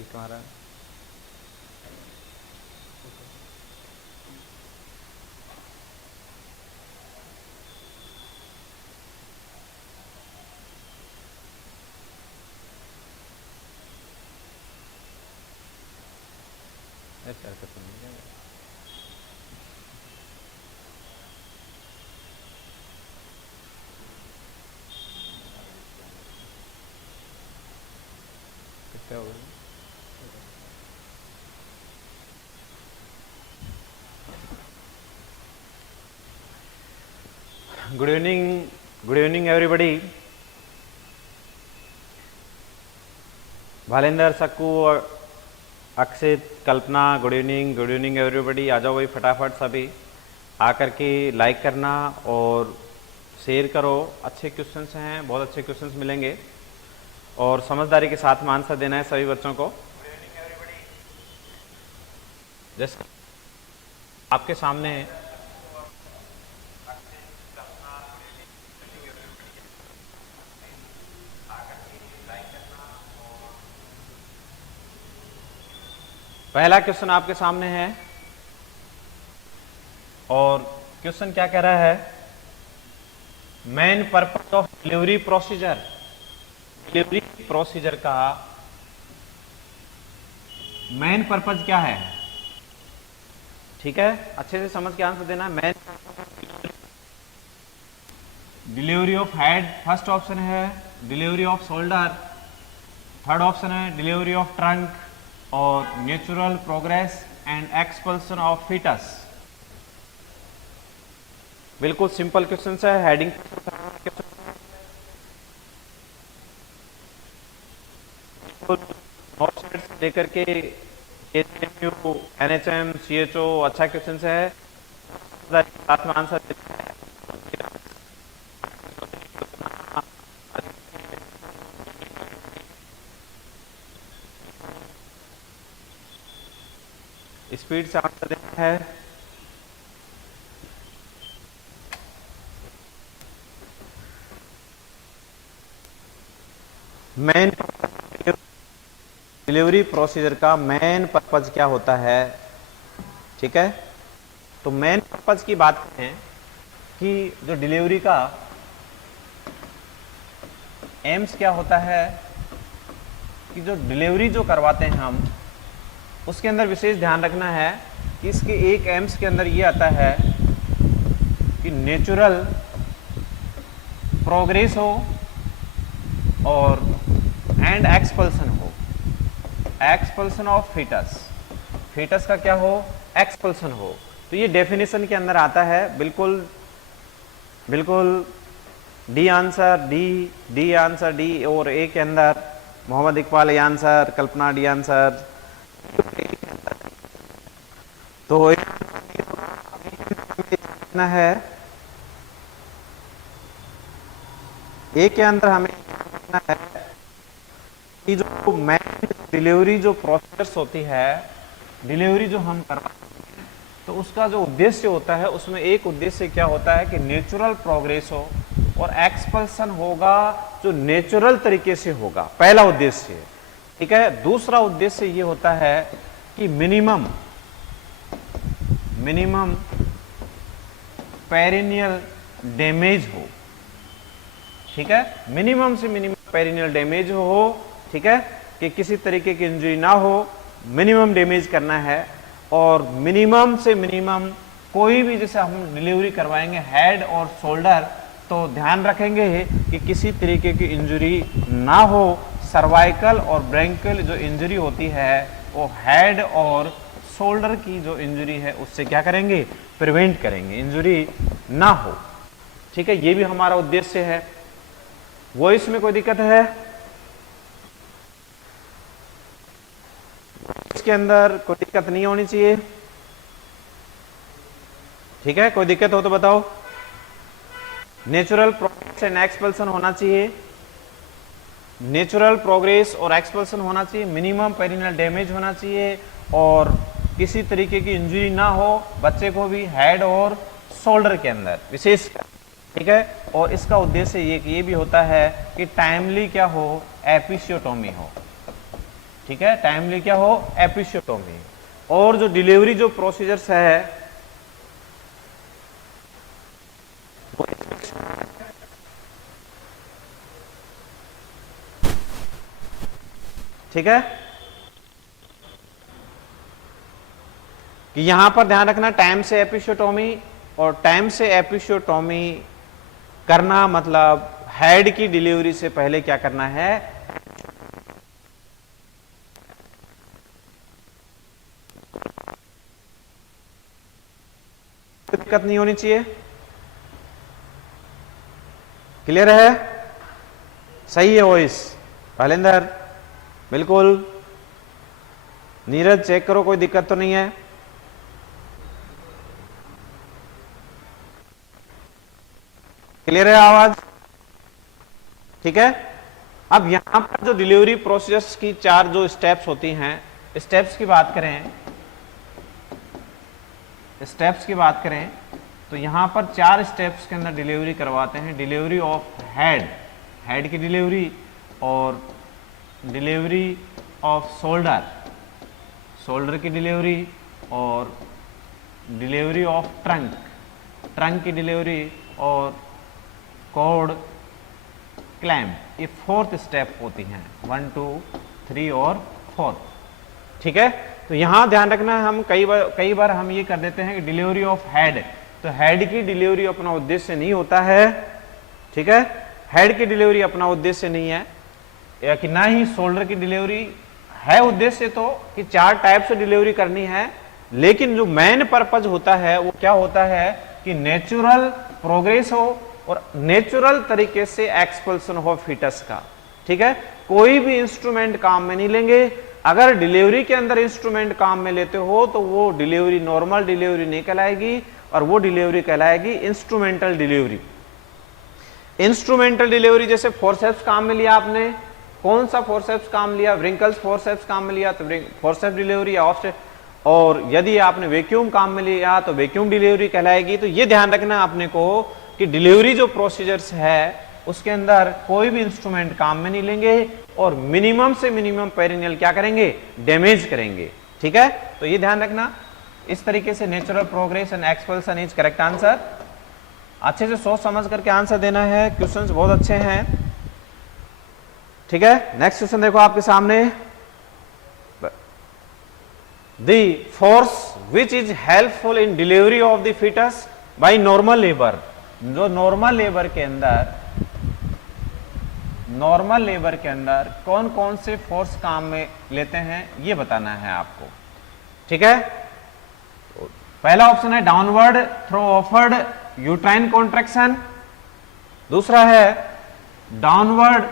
अभी तुम्हारा ऐसे हरकत तो नहीं है। कितने हो गए? Good evening everybody. Bhalender, Sakku, Akshit, Kalpana, good evening everybody. आ जाओ भाई फटाफट सभी आकर के लाइक करना और शेयर करो। अच्छे क्वेश्चंस हैं, बहुत अच्छे क्वेश्चंस मिलेंगे और समझदारी के साथ में आंसर देना है सभी बच्चों को। जैसे आपके सामने पहला क्वेश्चन आपके सामने है और क्वेश्चन क्या कह रहा है? Main purpose of delivery procedure का मेन पर्पस क्या है? ठीक है, अच्छे से समझ के आंसर देना। Main delivery of head, first option है delivery of shoulder, third option है डिलीवरी ऑफ ट्रंक और natural progress and expulsion of foetus. बिल्कुल सिंपल क्वेश्चन है। हेडिंग लेकर के NHM CHO अच्छा क्वेश्चन है, साथ में आंसर स्पीड से आंसर देना है। मेन डिलीवरी प्रोसीजर का मेन पर्पज क्या होता है? ठीक है, तो मेन पर्पज की बात करें कि जो डिलीवरी का एम्स क्या होता है कि जो डिलीवरी जो करवाते हैं हम, उसके अंदर विशेष ध्यान रखना है कि इसके एक एम्स के अंदर ये आता है कि नेचुरल प्रोग्रेस हो और एंड एक्सपल्सन हो। एक्सपल्सन ऑफ फीटस का क्या हो? एक्सपल्सन हो। तो ये डेफिनेशन के अंदर आता है। बिल्कुल D answer, D answer, D और ए के अंदर Mohammad Iqbal A answer, Kalpana D answer. तो इतना है ए के अंदर हमें है कि जो मेन डिलीवरी जो प्रोसेस होती है, डिलीवरी जो हम करवाते हैं, तो उसका जो उद्देश्य होता है उसमें एक उद्देश्य क्या होता है कि नेचुरल प्रोग्रेस हो और एक्सपल्सन होगा जो नेचुरल तरीके से होगा। पहला उद्देश्य, ठीक है। दूसरा उद्देश्य ये होता है कि मिनिमम पेरिनियल डैमेज हो। ठीक है, मिनिमम से मिनिमम पेरिनियल डैमेज हो। ठीक है, कि किसी तरीके की इंजरी ना हो, मिनिमम डैमेज करना है। और मिनिमम से मिनिमम कोई भी, जैसे हम डिलीवरी करवाएंगे हेड और शोल्डर, तो ध्यान रखेंगे कि किसी तरीके की इंजरी ना हो। सर्वाइकल और ब्रैंकल जो इंजरी होती है वो हेड और शोल्डर की जो इंजरी है उससे क्या करेंगे? प्रिवेंट करेंगे, इंजरी ना हो। ठीक है, ये भी हमारा उद्देश्य है। वो इसमें कोई दिक्कत है? इसके अंदर कोई दिक्कत नहीं होनी चाहिए। ठीक है, कोई दिक्कत हो तो बताओ। नेचुरल प्रोग्रेस एंड एक्सपल्सन होना चाहिए, नेचुरल प्रोग्रेस और एक्सपल्सन होना चाहिए, मिनिमम पेरिनियल डैमेज होना चाहिए और किसी तरीके की इंजरी ना हो बच्चे को भी हेड और शोल्डर के अंदर विशेष। ठीक है, और इसका उद्देश्य ये भी होता है कि टाइमली क्या हो? एपिसियोटोमी हो। ठीक है, टाइमली क्या हो, एपिसियोटोमी। और जो डिलीवरी जो प्रोसीजर्स है ठीक है, कि यहां पर ध्यान रखना टाइम से एपिसियोटोमी, और टाइम से एपिसियोटोमी करना मतलब हेड की डिलीवरी से पहले क्या करना है, दिक्कत नहीं होनी चाहिए। क्लियर है, सही है वॉइस, पहलेंदर बिल्कुल, नीरज चेक करो कोई दिक्कत तो नहीं है। क्लियर है आवाज, ठीक है। अब यहां पर जो डिलीवरी प्रोसेस की 4 जो स्टेप्स होती हैं, स्टेप्स की बात करें, स्टेप्स की बात करें तो यहां पर 4 स्टेप्स के अंदर डिलीवरी करवाते हैं। डिलीवरी ऑफ हेड, हेड की डिलीवरी, और डिलीवरी ऑफ शोल्डर, शोल्डर की डिलीवरी, और डिलीवरी ऑफ ट्रंक, ट्रंक की डिलीवरी, और कॉर्ड क्लैम्प। ये 4th स्टेप होती हैं, 1 2 3 और 4, ठीक है। तो यहां ध्यान रखना, हम कई बार हम ये कर देते हैं कि डिलीवरी ऑफ हेड, तो हेड की डिलीवरी अपना उद्देश्य नहीं होता है, ठीक है, हेड की डिलीवरी अपना उद्देश्य नहीं है, या कि ना ही शोल्डर की डिलीवरी है उद्देश्य, तो कि 4 टाइप से डिलीवरी करनी है, लेकिन जो मेन पर्पज होता है वो क्या होता है कि नेचुरल प्रोग्रेस हो और नेचुरल तरीके से एक्सपल्सन हो फीटस का, ठीक है। कोई भी इंस्ट्रूमेंट काम में नहीं लेंगे। अगर डिलीवरी के अंदर इंस्ट्रूमेंट काम में लेते हो तो वो डिलीवरी नॉर्मल डिलीवरी नहीं कहलाएगी, और वो डिलीवरी कहलाएगी इंस्ट्रूमेंटल डिलीवरी। इंस्ट्रूमेंटल डिलीवरी जैसे फोर्सेप्स काम में लिया आपने, कौन सा फोर्सेप्स काम लिया, व्रिंकल्स फोर्सेप्स काम में लिया तो फोर्सेप्स डिलीवरी, और यदि आपने वैक्यूम काम में लिया तो वैक्यूम डिलीवरी कहलाएगी। तो ये ध्यान रखना आपने को कि डिलीवरी जो प्रोसीजर्स है उसके अंदर कोई भी इंस्ट्रूमेंट काम में नहीं लेंगे, और मिनिमम से मिनिमम पेरिनियल क्या करेंगे, डैमेज करेंगे, ठीक है। तो ये ध्यान रखना, इस तरीके से natural progress and expulsion is correct answer. अच्छे से सोच समझ करके आंसर देना है, क्वेश्चंस बहुत अच्छे हैं, ठीक है। नेक्स्ट क्वेश्चन देखो आपके सामने, the force which is helpful in delivery of the foetus by normal labour. जो नॉर्मल लेबर के अंदर, नॉर्मल लेबर के अंदर कौन कौन से फोर्स काम में लेते हैं ये बताना है आपको, ठीक है। पहला ऑप्शन है downward throw afforded uterine contraction, दूसरा है downward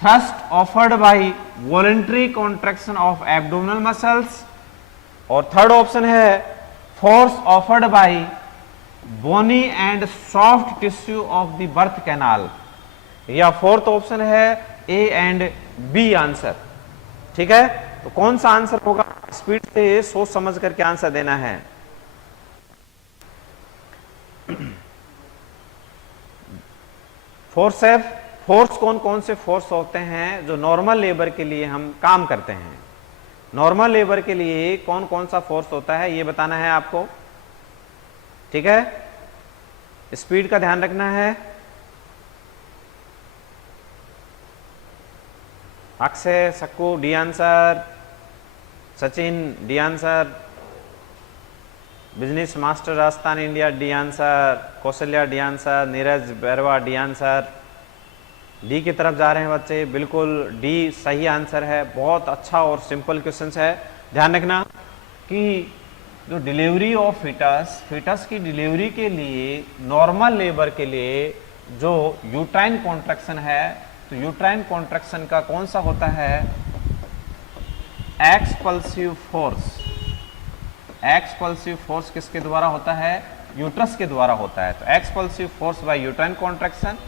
thrust afforded by voluntary contraction of abdominal muscles, और थर्ड ऑप्शन है force afforded by bony and soft tissue of the birth canal, या फोर्थ ऑप्शन है ए एंड बी आंसर, ठीक है। तो कौन सा आंसर होगा, स्पीड से सोच समझ करके आंसर देना है। फोर्स कौन कौन से फोर्स होते हैं जो नॉर्मल लेबर के लिए हम काम करते हैं, नॉर्मल लेबर के लिए कौन कौन सा फोर्स होता है ये बताना है आपको, ठीक है। स्पीड का ध्यान रखना है। Akshay Sakku D answer, Sachin D answer, business master Rajasthan India D answer, Kaushalya D answer, Neeraj Bairwa D answer, D की तरफ जा रहे हैं बच्चे, बिल्कुल डी सही आंसर है। बहुत अच्छा और सिंपल क्वेश्चन है। ध्यान रखना कि जो डिलीवरी ऑफ फीटस, फीटस की डिलीवरी के लिए नॉर्मल लेबर के लिए जो यूट्राइन कॉन्ट्रैक्शन है, तो यूट्राइन कॉन्ट्रैक्शन का कौन सा होता है, एक्सपल्सिव फोर्स। एक्सपल्सिव फोर्स किसके द्वारा होता है, यूट्रस के द्वारा होता है। तो expulsive force by uterine contraction,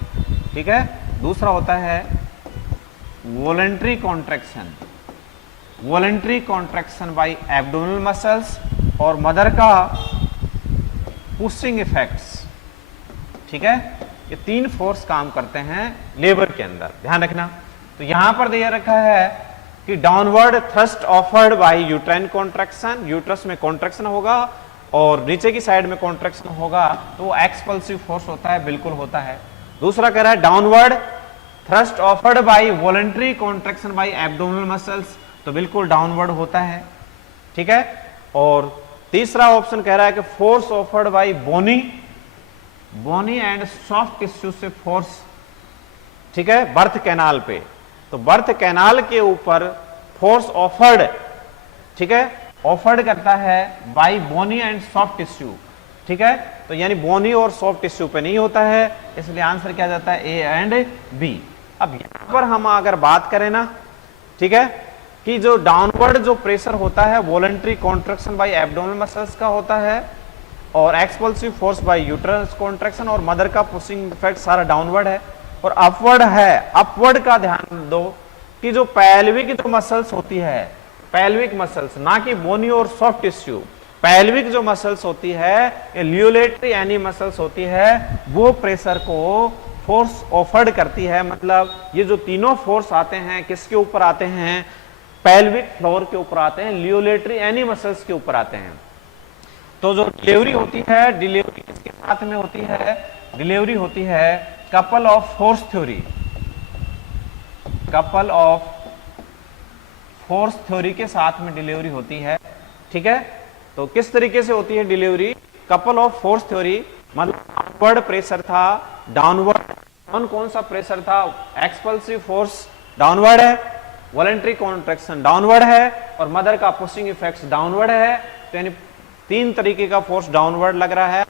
ठीक है। दूसरा होता है voluntary contraction, voluntary contraction by abdominal muscles, और मदर का पुशिंग इफेक्ट्स, ठीक है। ये 3 फोर्स काम करते हैं लेबर के अंदर, ध्यान रखना। तो यहां पर दिया रखा है कि downward thrust afforded bye uterine contraction, uterus में कॉन्ट्रैक्शन होगा और नीचे की साइड में कॉन्ट्रैक्शन होगा, तो वो एक्सपल्सिव फोर्स होता है, बिल्कुल होता है। दूसरा कह रहा है downward thrust afforded by voluntary contraction by abdominal muscles, तो बिल्कुल डाउनवर्ड होता है, ठीक है। और तीसरा ऑप्शन कह रहा है कि force afforded by bony and soft tissue से फोर्स, ठीक है, बर्थ कैनाल पे, तो बर्थ कैनाल के ऊपर फोर्स ऑफर्ड, ठीक है, ऑफर्ड करता है by bony and soft tissue, ठीक है। तो यानी बोनी और सॉफ्ट टिश्यू पे नहीं होता है, इसलिए आंसर क्या जाता है, ए एंड बी। अब यहां पर हम अगर बात करें ना, ठीक है, कि जो डाउनवर्ड जो प्रेशर होता है voluntary contraction by abdominal muscles का होता है, और expulsive force by uterus contraction और मदर का पुशिंग इफेक्ट सारा डाउनवर्ड है। और अपवर्ड है, अपवर्ड का ध्यान दो कि जो पैल्विक जो मसल्स होती है, पैल्विक मसल्स, ना कि बोनी और सॉफ्ट टिश्यू, पैल्विक जो मसल्स होती है, लियोलेटरी एनी मसल्स होती है, वो प्रेशर को फोर्स ऑफर्ड करती है। मतलब ये जो तीनों फोर्स आते हैं किसके ऊपर आते हैं, पैल्विक फ्लोर के ऊपर आते हैं, लियोलेटरी एनी मसल्स के ऊपर आते हैं। तो जो डिलीवरी होती है, डिलीवरी किसके साथ में होती है, डिलीवरी होती है couple of force theory, couple of force theory के साथ में डिलीवरी होती है, ठीक है। तो किस तरीके से होती है delivery, couple of force theory, मतलब अपवर्ड प्रेशर था, डाउनवर्ड कौन सा प्रेशर था, एक्सपल्सिव फोर्स डाउनवर्ड है, वॉलंटरी कॉन्ट्रैक्शन डाउनवर्ड है, और मदर का पुशिंग इफेक्ट्स डाउनवर्ड है। तो यानी तीन तरीके का फोर्स डाउनवर्ड लग रहा है,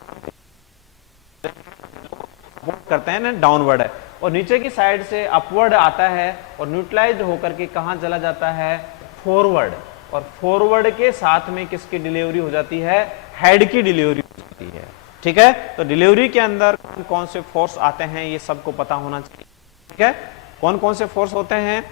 करते हैं ना, डाउनवर्ड है। और नीचे की साइड से अपवर्ड आता है और न्यूट्रलाइज्ड होकर के कहां चला जाता है, फॉरवर्ड, और फॉरवर्ड के साथ में किसकी डिलीवरी हो जाती है, हेड की डिलीवरी हो जाती है, ठीक है। तो डिलीवरी के अंदर कौन कौन से फोर्स आते हैं ये सबको पता होना चाहिए, ठीक है। कौन कौन से फोर्स होते हैं,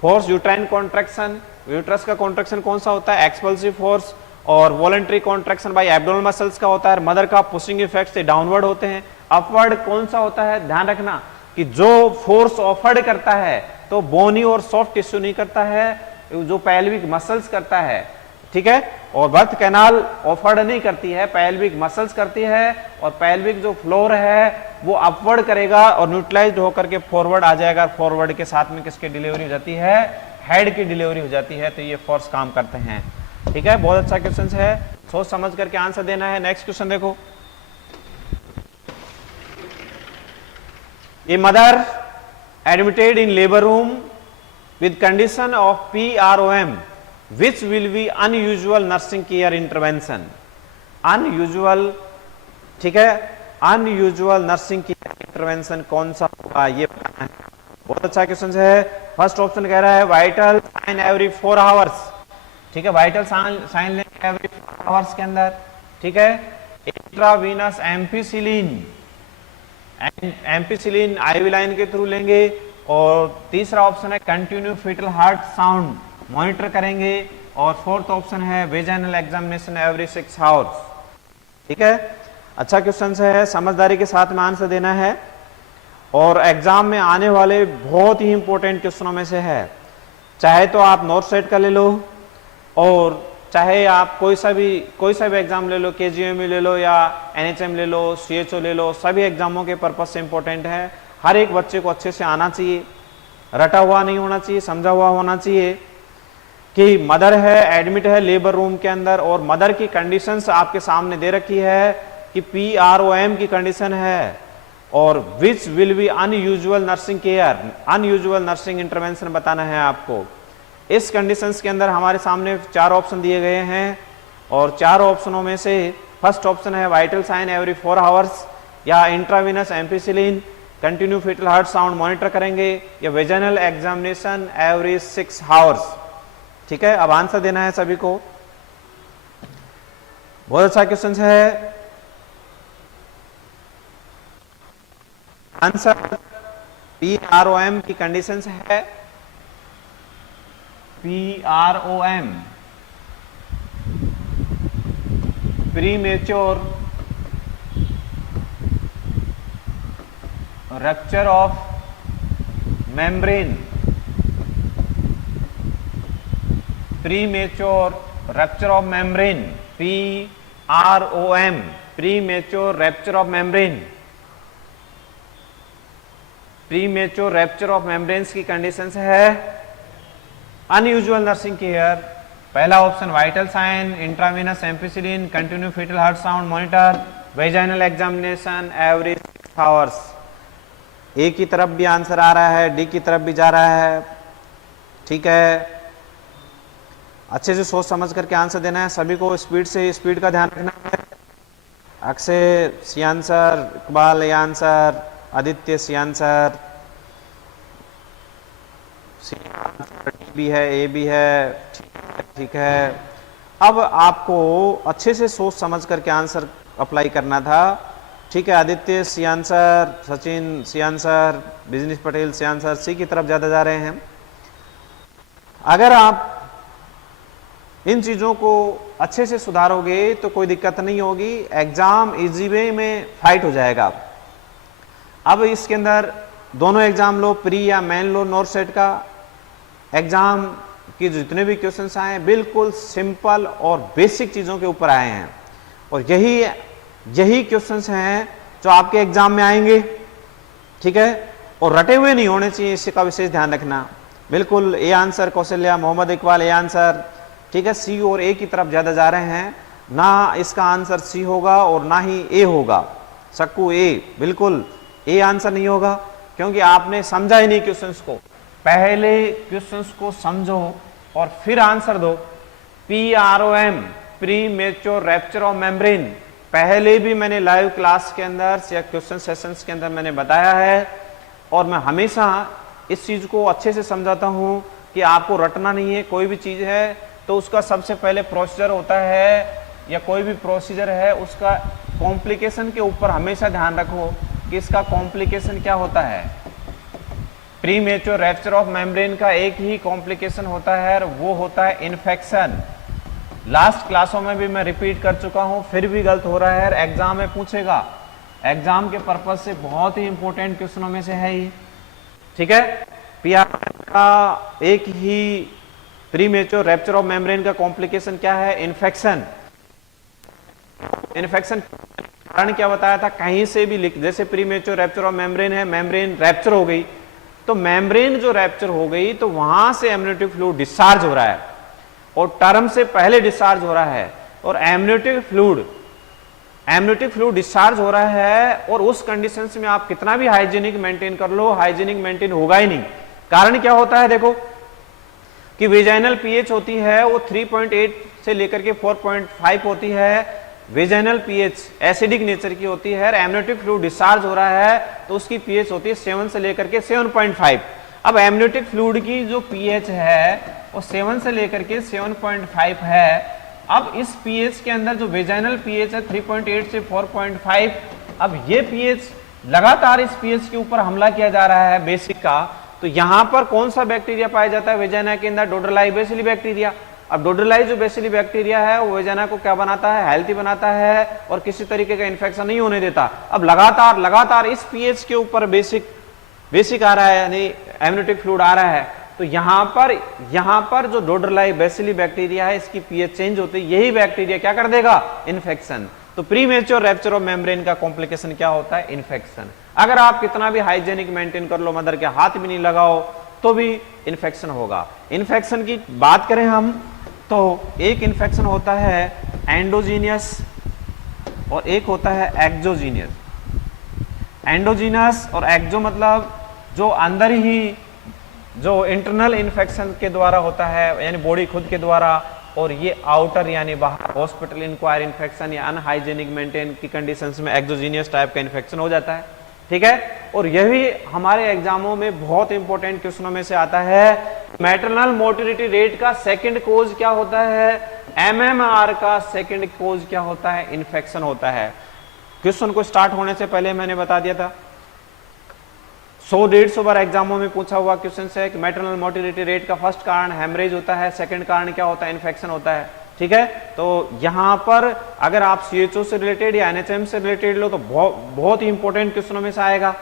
फोर्स यूट्राइन कॉन्ट्रैक्शन, यूट्रस का कॉन्ट्रैक्शन कौन सा होता है, एक्सपल्सिव फोर्स, और voluntary contraction by abdominal muscles का होता है, मदर का पुशिंग इफेक्ट से डाउनवर्ड होते हैं। अपवर्ड कौन सा होता है, ध्यान रखना कि जो फोर्स ऑफर्ड करता है तो बोनी और सॉफ्ट टिश्यू नहीं करता है, जो पैल्विक मसल्स करता है, ठीक है। और बर्थ कैनाल ऑफर्ड नहीं करती है, पैल्विक मसल्स करती है, और पैल्विक जो फ्लोर है वो अपवर्ड करेगा और न्यूट्रलाइज्ड होकर के फॉरवर्ड आ जाएगा, फॉरवर्ड के साथ में किसकी डिलीवरी हो जाती है, हेड की डिलीवरी हो जाती है। तो ये फोर्स काम करते हैं, ठीक है। बहुत अच्छा क्वेश्चन है, सोच समझ करके आंसर देना है। नेक्स्ट क्वेश्चन देखो, A mother admitted in labor room with condition of PROM, which will be unusual nursing care intervention, unusual, ठीक है, unusual nursing care intervention कौन सा होगा ये बताना है। बहुत अच्छा क्वेश्चन है। फर्स्ट ऑप्शन कह रहा है वाइटल साइन एवरी 4 आवर्स, ठीक है, वाइटल साइन लेंगे एवरी 4 आवर्स के अंदर, ठीक है। Intravenous ampicillin, ampicillin IV line के थ्रू लेंगे। और तीसरा ऑप्शन है continue foetal heart sound monitor करेंगे। और फोर्थ ऑप्शन है वेजाइनल एग्जामिनेशन एवरी 6 आवर्स, ठीक है। अच्छा क्वेश्चन है, समझदारी के साथ में आंसर देना है, और एग्जाम में आने वाले बहुत ही इंपॉर्टेंट क्वेश्चनों में से है। चाहे तो आप नॉर्थ साइड का ले लो, और चाहे आप कोई सा भी एग्जाम ले लो, केजीएमयू ले लो या एनएचएम ले लो, सीएचओ ले लो, सभी एग्जामों के पर्पज से इंपॉर्टेंट है। हर एक बच्चे को अच्छे से आना चाहिए, रटा हुआ नहीं होना चाहिए, समझा हुआ होना चाहिए कि मदर है, एडमिट है लेबर रूम के अंदर, और मदर की कंडीशंस आपके सामने दे रखी है कि PROM की कंडीशन है, और which will be unusual nursing care, unusual nursing intervention बताना है आपको। इस कंडीशंस के अंदर हमारे सामने 4 ऑप्शन दिए गए हैं, और 4 ऑप्शनों में से फर्स्ट ऑप्शन है वाइटल साइन एवरी 4 आवर्स, या intravenous ampicillin, continue foetal heart sound monitor करेंगे, या वेजाइनल एग्जामिनेशन एवरी 6 आवर्स, ठीक है। अब आंसर देना है सभी को। बहुत अच्छा क्वेश्चन है। आंसर PROM की कंडीशंस है, PROM premature rupture of membrane premature rupture of membrane, PROM, premature rupture of membrane. Premature rupture of membranes की कंडीशंस है अनयूजुअल नर्सिंग केयर। पहला option vital sign, intravenous ampicillin, continue foetal heart sound monitor, vaginal examination every 6 hours. A की तरफ भी answer आ रहा है, D की तरफ भी जा रहा है, ठीक है। अच्छे से सोच समझ करके आंसर देना है सभी को, स्पीड का ध्यान रखना है। Akshay C answer, Iqbal A answer, Aditya C answer, C answer, D भी है, ए भी है, ठीक है। अब आपको अच्छे से सोच समझ करके आंसर अप्लाई करना था, ठीक है। Aditya C answer, Sachin C answer, business Patel C answer, C की तरफ ज्यादा जा रहे हैं। अगर आप इन चीजों को अच्छे से सुधारोगे तो कोई दिक्कत नहीं होगी, एग्जाम इजी वे में फाइट हो जाएगा। अब इसके अंदर दोनों एग्जाम लो, प्री या मेन लो, नॉर्थ सेट का एग्जाम की जितने भी क्वेश्चंस आए बिल्कुल सिंपल और बेसिक चीजों के ऊपर आए हैं, और यही क्वेश्चंस हैं जो आपके एग्जाम में आएंगे, ठीक है। और रटे हुए नहीं होने चाहिए, इसका विशेष ध्यान रखना। बिल्कुल A answer Kaushalya, Mohammad Iqbal A answer, ठीक है। सी और ए की तरफ ज्यादा जा रहे हैं, ना इसका आंसर सी होगा और ना ही ए होगा। सक्कू ए, बिल्कुल ए आंसर नहीं होगा, क्योंकि आपने समझा ही नहीं क्वेश्चंस को। पहले क्वेश्चंस को समझो और फिर आंसर दो। PROM, premature rupture of membrane, पहले भी मैंने लाइव क्लास के अंदर या क्वेश्चन सेशंस के अंदर मैंने बताया है, और मैं हमेशा इस चीज को अच्छे से समझाता हूं कि आपको रटना नहीं है। कोई भी चीज है तो उसका सबसे पहले प्रोसीजर होता है, या कोई भी प्रोसीजर है उसका कॉम्प्लिकेशन के ऊपर हमेशा ध्यान रखो कि इसका कॉम्प्लिकेशन क्या होता है। प्रीमेच्योर रप्चर ऑफ मेम्ब्रेन का एक ही कॉम्प्लिकेशन होता है, और वो होता है इन्फेक्शन। लास्ट क्लासों में भी मैं रिपीट कर चुका हूं, फिर भी गलत हो रहा है, एग्जाम में पूछेगा। एग्जाम के पर्पज से बहुत ही इंपॉर्टेंट क्वेश्चनों में से है ये, ठीक है। PROM का एक ही प्रीमेच्योर रप्चर ऑफ मेम्ब्रेन का कॉम्प्लिकेशन क्या है? इन्फेक्शन। इन्फेक्शन कारण क्या बताया था, कहीं से भी लिख, जैसे प्रीमेच्योर रप्चर ऑफ मेम्ब्रेन है, मेम्ब्रेन रैप्चर हो गई, तो मेम्ब्रेन जो रैप्चर हो गई तो वहां से एमनियोटिक फ्लूइड डिस्चार्ज हो रहा है, और टर्म से पहले डिस्चार्ज हो रहा है, और एमनियोटिक फ्लूइड डिस्चार्ज हो रहा है, और उस कंडीशन में आप कितना भी हाइजीनिक मेंटेन कर लो, हाइजीनिक मेंटेन होगा ही नहीं। कारण क्या होता है, देखो कि वेजाइनल पीएच होती है वो 3.8 से लेकर के 4.5 होती है। वेजाइनल पीएच एसिडिक नेचर की होती है, एमनियोटिक फ्लूइड डिस्चार्ज हो रहा है तो उसकी पीएच होती है 7 से लेकर के 7.5। अब एमनियोटिक फ्लूइड की जो पीएच है वो 7 से लेकर के 7.5 है। अब इस पीएच के अंदर जो वेजाइनल पीएच है 3.8 से 4.5, अब ये पीएच लगातार इस पीएच के ऊपर हमला किया जा रहा है बेसिक का, तो यहां पर कौन सा बैक्टीरिया पाया जाता है वेजाइना के अंदर? डोड्रलाई बेसिली बैक्टीरिया। अब डोड्रलाई जो बेसिली बैक्टीरिया है वो वेजाइना को क्या बनाता है? हेल्थी बनाता है, और किसी तरीके का इन्फेक्शन नहीं होने देता। अब लगातार इस पीएच के ऊपर बेसिक आ रहा है, यानी एमनियोटिक फ्लूइड आ रहा है, तो यहां पर जो डोड्रलाई बेसिली बैक्टीरिया है इसकी पीएच चेंज होती है, यही बैक्टीरिया क्या कर देगा? इन्फेक्शन। तो प्रीमेच्योर रप्चर ऑफ मेम्ब्रेन का कॉम्प्लिकेशन क्या होता है? इन्फेक्शन। अगर आप कितना भी हाइजीनिक मेंटेन कर लो, मदर के हाथ भी नहीं लगाओ, तो भी इन्फेक्शन होगा। इन्फेक्शन की बात करें हम तो एक इन्फेक्शन होता है एंडोजीनियस और एक होता है एक्सोजीनियस। एंडोजीनस और एक्सो मतलब जो अंदर ही जो इंटरनल इन्फेक्शन के द्वारा होता है, यानी बॉडी खुद के द्वारा, और ये आउटर यानी बाहर हॉस्पिटल इंक्वायर इन्फेक्शन या अनहाइजीनिक मेंटेन की कंडीशंस में एक्सोजीनियस टाइप का इन्फेक्शन हो जाता है, ठीक है। और यह भी हमारे एग्जामों में बहुत इंपॉर्टेंट क्वेश्चनों में से आता है। मैटरनल मोर्टिलिटी रेट का सेकंड कोज क्या होता है? MMR का सेकंड कोज क्या होता है? इन्फेक्शन होता है। क्वेश्चन को स्टार्ट होने से पहले मैंने बता दिया था, 100-150 बार एग्जामों में पूछा हुआ क्वेश्चन है कि मैटरनल मोर्टिलिटी रेट का फर्स्ट कारण हेमरेज होता है, सेकंड कारण क्या होता है? इन्फेक्शन होता है, ठीक है। तो यहां पर अगर आप CHO से रिलेटेड या NHM से रिलेटेड लो तो बहुत ही इंपॉर्टेंट क्वेश्चनों में से आएगा,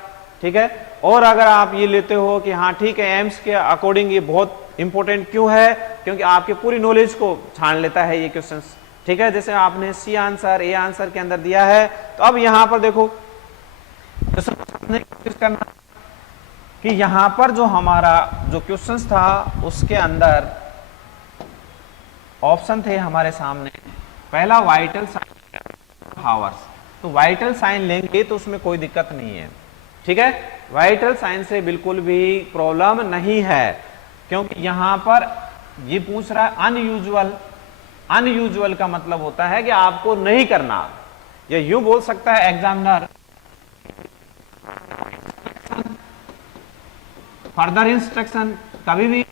ठीक है। और अगर आप ये लेते हो कि हाँ ठीक है एम्स के अकॉर्डिंग ये बहुत इंपॉर्टेंट क्यों है, क्योंकि आपकी पूरी नॉलेज को छान लेता है ये क्वेश्चंस, ठीक है। जैसे आपने सी आंसर ए आंसर के अंदर दिया है, तो अब यहां पर देखो करना कि यहां पर जो हमारा जो क्वेश्चंस था उसके अंदर ऑप्शन थे हमारे सामने, पहला वाइटल साइन हावर्स, तो वाइटल साइन लेंगे तो उसमें कोई दिक्कत नहीं है, ठीक है। वाइटल साइन से बिल्कुल भी प्रॉब्लम नहीं है, क्योंकि यहां पर ये पूछ रहा है अनयूजुअल। अनयूजुअल का मतलब होता है कि आपको नहीं करना, या यूं बोल सकता है एग्जामिनर फर्दर इंस्ट्रक्शन। कभी भी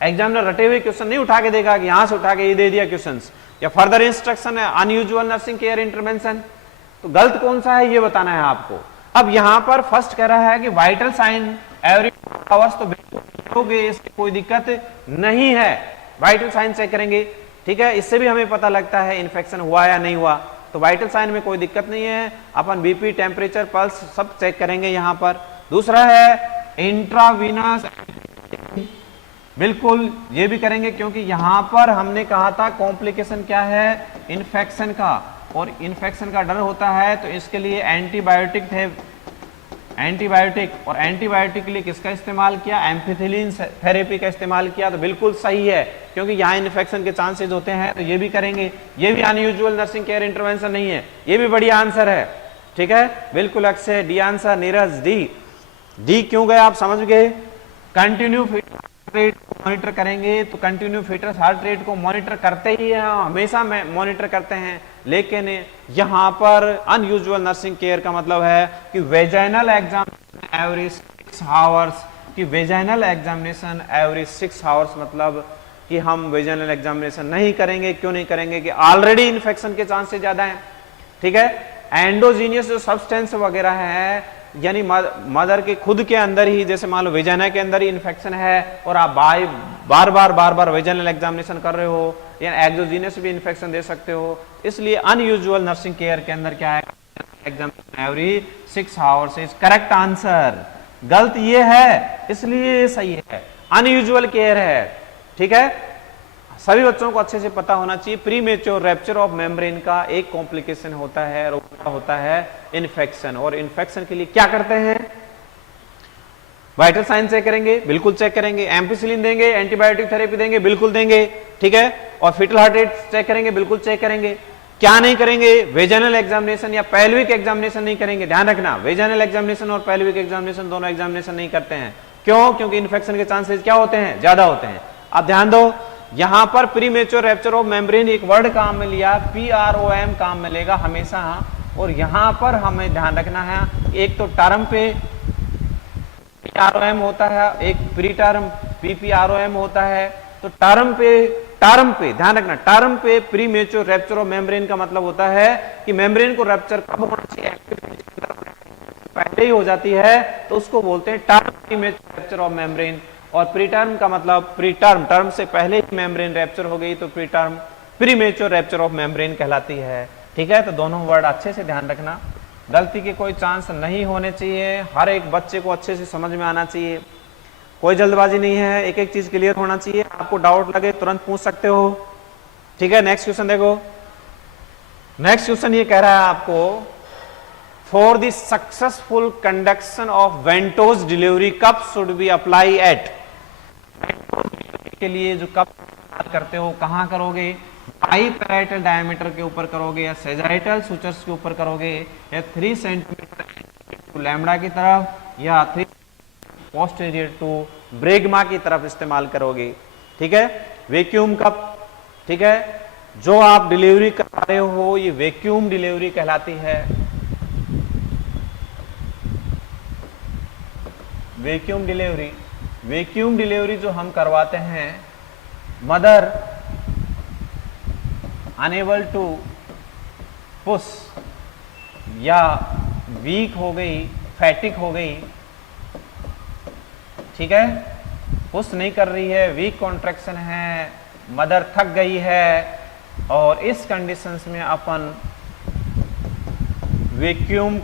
एग्जामिनर रटे हुए क्वेश्चन नहीं उठा के देगा कि यहां से उठा के ये दे दिया क्वेश्चंस, या फर्दर इंस्ट्रक्शन है अनयूजुअल नर्सिंग केयर इंटरवेंशन, तो गलत कौन सा है ये बताना है आपको। अब यहां पर फर्स्ट कह रहा है कि वाइटल साइन एवरी आवर्स, तो बिल्कुल इसकी कोई दिक्कत नहीं है, वाइटल साइन चेक करेंगे, ठीक है। इससे भी हमें पता लगता है इन्फेक्शन हुआ या नहीं हुआ, तो वाइटल साइन में कोई दिक्कत नहीं है, अपन बीपी टेम्परेचर पल्स सब चेक करेंगे यहां पर। दूसरा है इंट्रावीनस, बिल्कुल ये भी करेंगे, क्योंकि यहां पर हमने कहा था कॉम्प्लिकेशन क्या है, इन्फेक्शन का, और इन्फेक्शन का डर होता है, तो इसके लिए एंटीबायोटिक थे, एंटीबायोटिक, और एंटीबायोटिक के लिए किसका इस्तेमाल किया, एम्फिथिलीन थेरेपी का इस्तेमाल किया, तो बिल्कुल सही है, क्योंकि यहाँ इन्फेक्शन के चांसेस होते हैं, तो ये भी करेंगे। ये भी अनयूजुअल नर्सिंग केयर इंटरवेंशन नहीं है, ये भी बढ़िया आंसर है, ठीक है, बिल्कुल Akshay D answer, Neeraj D क्यों गए आप समझ गए। कंटिन्यू रेट मॉनिटर करेंगे, तो कंटिन्यू फीटस हार्ट रेट को मॉनिटर करते ही हैं, हमेशा मॉनिटर करते हैं, लेकिन यहां पर अनयूजुअल नर्सिंग केयर का मतलब है कि वेजाइनल एग्जामिनेशन एवरी 6 आवर्स, कि वेजाइनल एग्जामिनेशन एवरी 6 आवर्स, मतलब कि हम वेजाइनल एग्जामिनेशन नहीं करेंगे। क्यों नहीं करेंगे कि ऑलरेडी इन्फेक्शन के चांसेस ज्यादा हैं, ठीक है। एंडोजीनियस जो सब्सटेंस वगैरह है, यानी मदर के खुद के अंदर ही, जैसे मान लो वेजाइना के अंदर ही इन्फेक्शन है और आप बार बार वेजाइनल एग्जामिनेशन कर रहे हो, या एक्सोजीनियस भी इन्फेक्शन दे सकते हो, इसलिए अनयूजुअल नर्सिंग केयर के अंदर क्या है, examination every 6 hours is correct answer. गलत ये है, इसलिए ये सही है, अनयूजुअल केयर है, ठीक है। सभी बच्चों को अच्छे से पता होना चाहिए, प्रीमेच्योर रैप्चर ऑफ मेम्ब्रेन का एक कॉम्प्लिकेशन होता है, होता है इन्फेक्शन, और इन्फेक्शन के लिए क्या करते हैं, वाइटल साइन चेक करेंगे, बिल्कुल चेक करेंगे, एम्पिसिलिन देंगे, एंटीबायोटिक थेरेपी देंगे, बिल्कुल देंगे, ठीक है, और फीटल हार्ट रेट चेक करेंगे, बिल्कुल चेक करेंगे। क्या नहीं करेंगे, वेजाइनल एग्जामिनेशन या पेल्विक एग्जामिनेशन नहीं करेंगे, ध्यान रखना, वेजाइनल एग्जामिनेशन और पेल्विक एग्जामिनेशन दोनों एग्जामिनेशन नहीं करते हैं। क्यों, क्योंकि इन्फेक्शन के चांसेस क्या होते हैं, ज्यादा होते हैं। अब ध्यान दो, यहां पर प्रीमेच्योर रैप्चर ऑफ मेम्ब्रेन एक वर्ड काम में लिया, PROM काम में लेगा हमेशा, और यहां पर हमें ध्यान रखना है, एक तो टर्म पे PROM होता है, एक प्री टर्म PPROM होता है, तो टर्म पे ध्यान रखना, टर्म पे प्रीमेच्योर रैप्चर ऑफ मेम्ब्रेन का मतलब होता है कि मेम्ब्रेन को रैप्चर कब होना चाहिए, पहले ही हो जाती है, तो उसको बोलते हैं term premature rapture of membrane. और प्रीटर्म का मतलब प्रीटर्म, टर्म से पहले ही मेम्ब्रेन रैप्चर हो गई तो preterm premature rapture of membrane कहलाती है, ठीक है। तो दोनों वर्ड अच्छे से ध्यान रखना, गलती के कोई चांस नहीं होने चाहिए, हर एक बच्चे को अच्छे से समझ में आना चाहिए, कोई जल्दबाजी नहीं है, एक एक चीज क्लियर होना चाहिए, आपको डाउट लगे तुरंत पूछ सकते हो, ठीक है। नेक्स्ट क्वेश्चन देखो, नेक्स्ट क्वेश्चन ये कह रहा है आपको, for the successful conduction of ventouse delivery cup should be apply at, के लिए जो कप करते हो कहां करोगे, बाईपैराइटल डायमीटर के ऊपर करोगे, या सेजाइटल सुचर्स के ऊपर करोगे, या 3 सेंटीमीटर लैम्बडा की तरफ, या 3 पोस्टीरियर टू ब्रेगमा की तरफ इस्तेमाल करोगे, ठीक है। वैक्यूम कप, ठीक है, जो आप डिलीवरी करा रहे हो ये वैक्यूम डिलीवरी कहलाती है, वैक्यूम डिलीवरी। वैक्यूम डिलीवरी जो हम करवाते हैं, मदर अनेबल टू पुश, या वीक हो गई, फैटिक हो गई, ठीक है, पुश नहीं कर रही है, वीक कॉन्ट्रैक्शन है, मदर थक गई है, और इस कंडीशंस में अपन वैक्यूम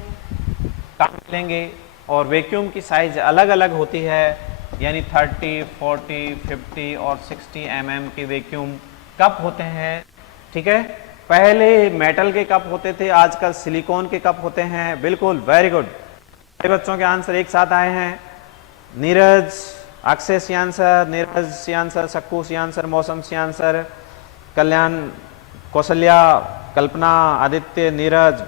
काम लेंगे, और वैक्यूम की साइज अलग अलग होती है, यानी 30, 40, 50 और 60 mm के वैक्यूम कप होते हैं। ठीक है, पहले मेटल के कप होते थे, आजकल सिलिकॉन के कप होते हैं। बिल्कुल, वेरी गुड, बच्चों के आंसर एक साथ आए हैं। Neeraj, Akshay C answer, Neeraj C answer, Sakku C answer, Mausam C answer, Kalyan, Kaushalya, Kalpana, Aditya, Neeraj,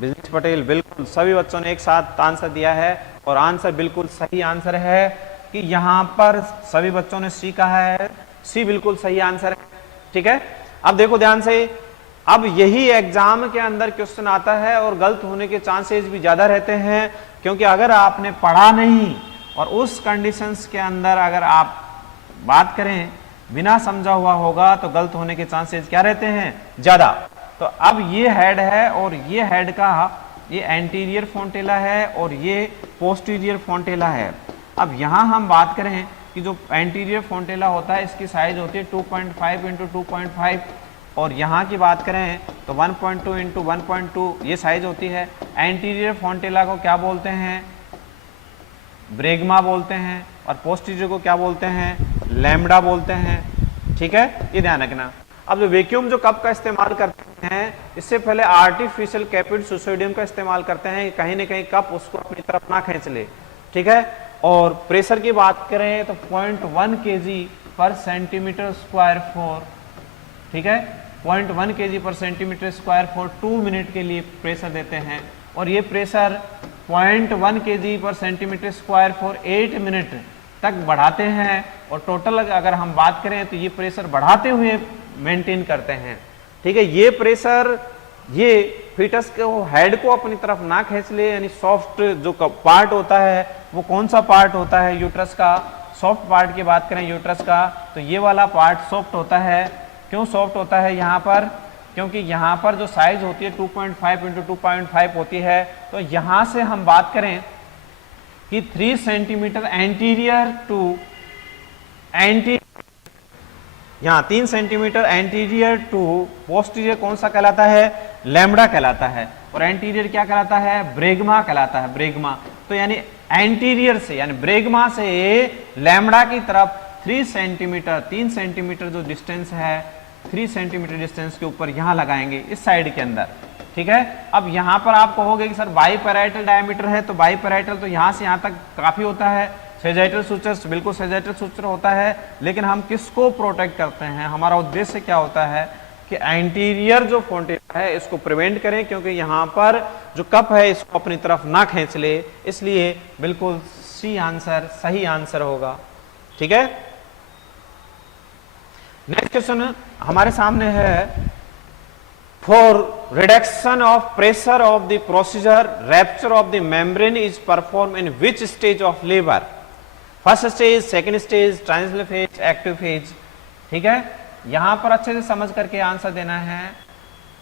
business Patel, बिल्कुल सभी बच्चों ने एक साथ आंसर दिया है और आंसर बिल्कुल सही आंसर है कि यहाँ पर सभी बच्चों ने सी कहा है। सी बिल्कुल सही आंसर है। ठीक है, अब देखो ध्यान से, अब यही एग्जाम के अंदर क्वेश्चन आता है और गलत होने के चांसेस भी ज्यादा रहते हैं, क्योंकि अगर आपने पढ़ा नहीं और उस कंडीशंस के अंदर अगर आप बात करें बिना समझा हुआ होगा तो गलत होने के चांसेस क्या रहते हैं, ज्यादा। तो अब ये हेड है और ये हेड का ये एंटीरियर फोंटेला है और ये पोस्टीरियर फोंटेला है। अब यहाँ हम बात करें कि जो एंटीरियर फोंटेला होता है इसकी साइज होती है 2.5 इंटू 2.5 और यहाँ की बात करें तो 1.2 इंटू 1.2 ये साइज होती है। एंटीरियर फोंटेला को क्या बोलते हैं, ब्रेगमा बोलते हैं, और पोस्टीरियर को क्या बोलते हैं, लैम्बडा बोलते हैं। ठीक है, ये ध्यान रखना। अब जो वैक्यूम जो कप का इस्तेमाल करते हैं, इससे पहले आर्टिफिशियल कैपिड सुसोडियम का इस्तेमाल करते हैं, कहीं ना कहीं कप उसको अपनी तरफ ना खींच ले। ठीक है, और प्रेशर की बात करें तो 0.1 kg पर सेंटीमीटर स्क्वायर फॉर, ठीक है, 0.1 kg पर सेंटीमीटर स्क्वायर फॉर 2 मिनट के लिए प्रेशर देते हैं और ये प्रेशर 0.1 kg पर सेंटीमीटर स्क्वायर फॉर 8 मिनट तक बढ़ाते हैं और टोटल अगर हम बात करें तो ये प्रेशर बढ़ाते हुए मेंटेन करते हैं। ठीक है, ये प्रेशर ये फीटस के हेड को अपनी तरफ ना खींच ले, यानी सॉफ्ट जो पार्ट होता है वो कौन सा पार्ट होता है, यूट्रस का सॉफ्ट पार्ट की बात करें यूट्रस का, तो ये वाला पार्ट सॉफ्ट होता है। क्यों सॉफ्ट होता है यहाँ पर, क्योंकि यहाँ पर जो साइज होती है 2.5 इंटू 2.5 होती है। तो यहाँ से हम बात करें कि 3 सेंटीमीटर एंटीरियर टू यहाँ 3 सेंटीमीटर एंटीरियर टू पोस्टीरियर कौन सा कहलाता है, लैम्बडा कहलाता है, और एंटीरियर क्या कहलाता है, ब्रेगमा कहलाता है, ब्रेगमा। तो यानी एंटीरियर से यानी ब्रेगमा से लैम्बडा की तरफ 3 सेंटीमीटर 3 सेंटीमीटर जो डिस्टेंस है 3 सेंटीमीटर डिस्टेंस के ऊपर यहाँ लगाएंगे इस साइड के अंदर। ठीक है, अब यहाँ पर आप कहोगे कि सर बाईपैराइटल डायमीटर है, तो बाईपैराइटल तो यहाँ से यहाँ तक काफी होता है। सेजाइटल सूचर, बिल्कुल सेजाइटल सूचर होता है, लेकिन हम किसको प्रोटेक्ट करते हैं, हमारा उद्देश्य क्या होता है कि एंटीरियर जो फोंटेला है इसको प्रिवेंट करें, क्योंकि यहाँ पर जो कप है इसको अपनी तरफ ना खींच ले, इसलिए बिल्कुल सी आंसर सही आंसर होगा। ठीक है, नेक्स्ट क्वेश्चन हमारे सामने है, for reduction of pressure of the procedure rapture of the membrane is perform in which stage of labour, first stage, second stage, transitional phase, active phase. ठीक है, यहां पर अच्छे से समझ करके आंसर देना है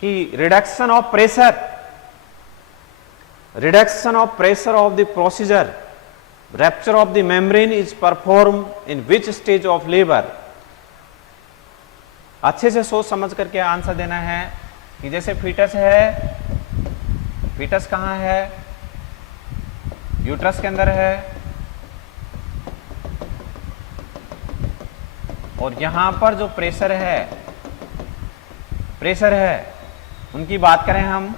कि reduction of pressure of the procedure rapture of the membrane is perform in which stage of labour. अच्छे से सोच समझ करके आंसर देना है कि जैसे फीटस है, फीटस कहां है, यूट्रस के अंदर है, और यहां पर जो प्रेशर है उनकी बात करें हम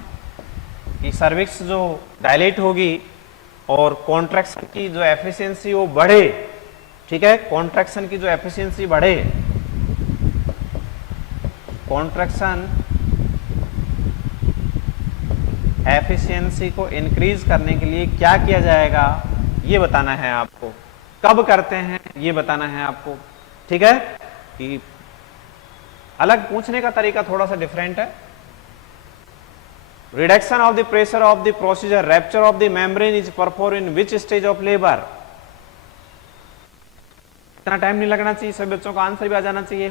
कि सर्विक्स जो डायलेट होगी और कॉन्ट्रैक्शन की जो एफिशिएंसी वो बढ़े। ठीक है, कॉन्ट्रैक्शन की जो एफिशिएंसी बढ़े, कॉन्ट्रैक्शन एफिशिएंसी को इंक्रीज करने के लिए क्या किया जाएगा ये बताना है आपको, कब करते हैं ये बताना है आपको। ठीक है, कि अलग पूछने का तरीका थोड़ा सा डिफरेंट है। Reduction of the pressure of the procedure rapture of the membrane is perform in which stage of labour. इतना टाइम नहीं लगना चाहिए, सभी बच्चों का आंसर भी आ जाना चाहिए।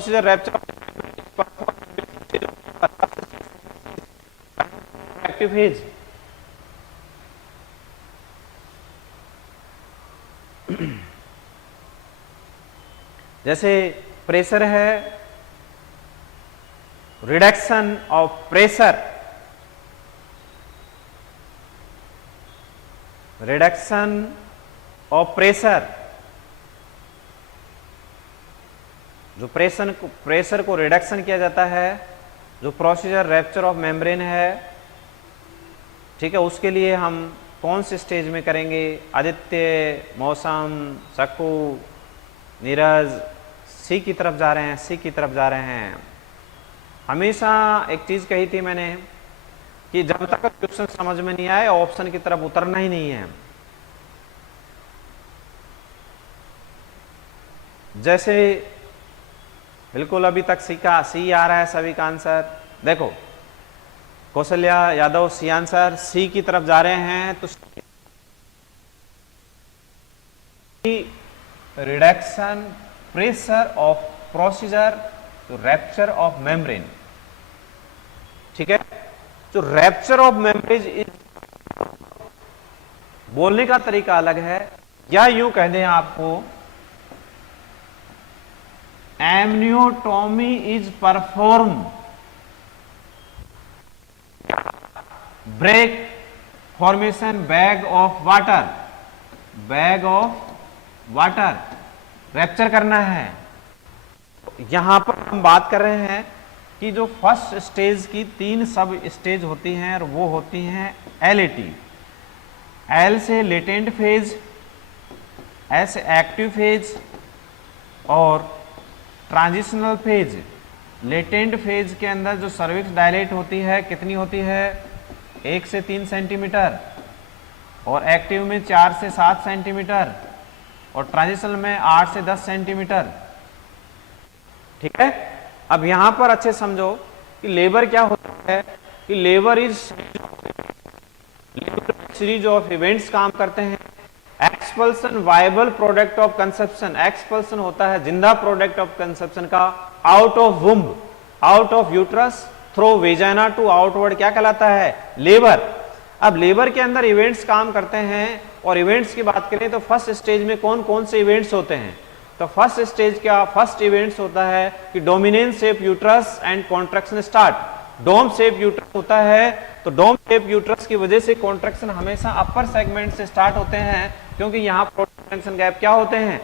Procedure rapture active phase. जैसे प्रेशर है, reduction of pressure, reduction of pressure, जो प्रेशर को रिडक्शन किया जाता है, जो प्रोसीजर रैप्चर ऑफ मेम्ब्रेन है, ठीक है, उसके लिए हम कौन से स्टेज में करेंगे? आदित्य, मौसम, सक्कू, नीरज सी की तरफ जा रहे हैं, सी की तरफ जा रहे हैं। हमेशा एक चीज कही थी मैंने कि जब तक क्वेश्चन समझ में नहीं आए ऑप्शन की तरफ उतरना ही नहीं है। जैसे बिल्कुल अभी तक सी का सी आ रहा है सभी का आंसर। देखो Kaushalya Yadav C answer, C की तरफ जा रहे हैं तो reduction pressure of procedure to rupture of membrane, ठीक है। तो रैप्चर ऑफ मेम्ब्रेन बोलने का तरीका अलग है, या यूं कह दें आपको amniotomy is perform break formation bag of water, bag of water rupture करना है। यहां पर हम बात कर रहे हैं कि जो फर्स्ट स्टेज की 3 सब स्टेज होती हैं और वो होती हैं LAT, L से लेटेंट फेज, S से एक्टिव फेज और ट्रांजिशनल फेज। लेटेंट फेज के अंदर जो सर्विक्स डायलेट होती है कितनी होती है? 1 से 3 सेंटीमीटर, और एक्टिव में 4 से 7 सेंटीमीटर, और ट्रांजिशनल में 8 से 10 सेंटीमीटर, ठीक है। अब यहां पर अच्छे समझो कि लेबर क्या होता है कि labour is series of events काम करते हैं। Expulsion viable product of conception, expulsion होता है जिंदा प्रोडक्ट ऑफ कंसेप्शन का out of womb, out of uterus through vagina to outward, क्या कहलाता है? लेबर। अब लेबर के अंदर इवेंट्स काम करते हैं, और इवेंट्स की बात करें तो फर्स्ट स्टेज में कौन कौन से इवेंट्स होते हैं? तो फर्स्ट स्टेज का फर्स्ट इवेंट्स होता है कि dominance shape uterus and contraction start. Dome shape uterus होता है, तो डोम शेप यूट्रस की वजह से कॉन्ट्रैक्शन हमेशा अपर सेगमेंट से स्टार्ट होते हैं, क्योंकि यहां प्रोटेक्शन गैप क्या होते हैं?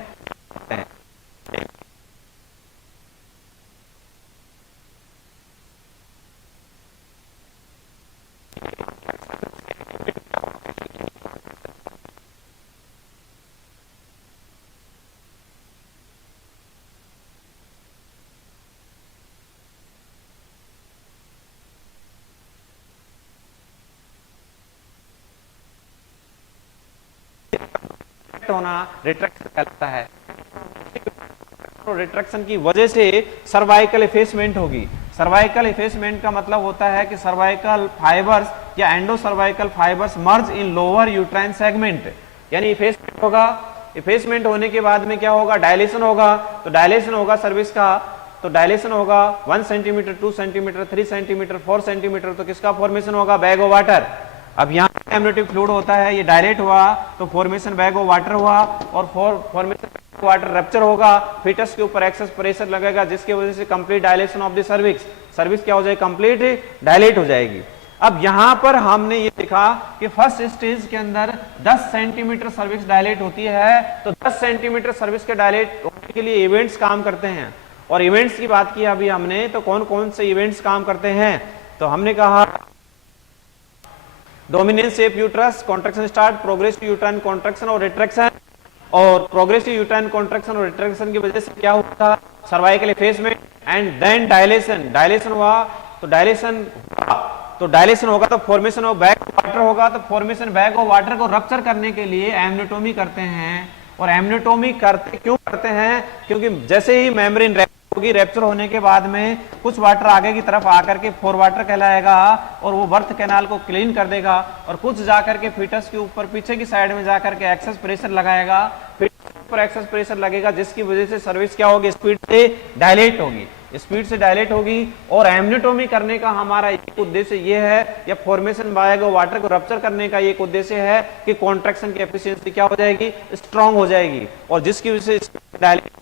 होना रिट्रैक्शन कहलाता है। रिट्रैक्शन की वजह से सर्वाइकल इफेसमेंट होगी। सर्वाइकल इफेसमेंट का मतलब होता है कि सर्वाइकल फाइबर्स या एंडो सर्वाइकल फाइबर्स मर्ज इन लोअर यूट्राइन सेगमेंट, यानी इफेसमेंट होगा। इफेसमेंट होने के बाद में क्या होगा? डायलेशन होगा। तो डायलेशन होगा सर्विस का, तो डायलेशन होगा 1 सेंटीमीटर, 2 सेंटीमीटर, 3 सेंटीमीटर, 4 सेंटीमीटर, तो किसका फॉर्मेशन होगा? Bag of water. अब यहाँ एमनियोटिक फ्लूइड होता है, ये डायलेट हुआ तो फॉर्मेशन बैग ऑफ वाटर हुआ, और फॉर्मेशन वाटर रप्चर होगा, फीटस के ऊपर एक्सेस प्रेशर लगेगा, जिसकी वजह से complete dilation of the cervix, cervix क्या हो जाएगी? कंप्लीट डायलेट हो जाएगी। अब यहां पर हमने ये देखा कि फर्स्ट स्टेज के अंदर 10 सेंटीमीटर सर्विक्स डायलेट होती है, तो 10 सेंटीमीटर सर्विक्स के डायलेट होने के लिए इवेंट्स काम करते हैं। और इवेंट्स की बात की अभी हमने, तो कौन कौन से इवेंट्स काम करते हैं? तो हमने कहा dominance shape uterus, contraction start, progressive uterine contraction और रिट्रैक्शन, और प्रोग्रेसिव यूट्राइन कॉन्ट्रैक्शन और रिट्रैक्शन की वजह से क्या होता? Cervical effacement and then dilatation. Dilatation हुआ तो डायलेशन होगा तो formation of bag of water होगा, तो फॉर्मेशन बैग ऑफ वाटर को रप्चर करने के लिए एमनियोटोमी करते हैं। और एमनियोटोमी करते क्यों करते हैं? क्योंकि जैसे ही मेम्ब्रेन होगी, रैप्चर होने के बाद में कुछ वाटर आगे की तरफ आकर के फोर वाटर कहलाएगा, और वो बर्थ कैनाल को क्लीन कर देगा, और कुछ जाकर के फीटस के ऊपर पीछे की साइड में जाकर के एक्सेस प्रेशर लगाएगा, फीटस पर एक्सेस प्रेशर लगेगा, जिसकी वजह से सर्विस क्या होगी? स्पीड से डायलेट होगी, स्पीड से डायलेट होगी। और एमनियोटोमी करने का हमारा एक उद्देश्य ये है, या फॉर्मेशन बैग ऑफ वाटर को रप्चर करने का एक उद्देश्य है कि कॉन्ट्रैक्शन की एफिशिएंसी क्या हो जाएगी? स्ट्रांग हो जाएगी, और जिसकी वजह से डायलेट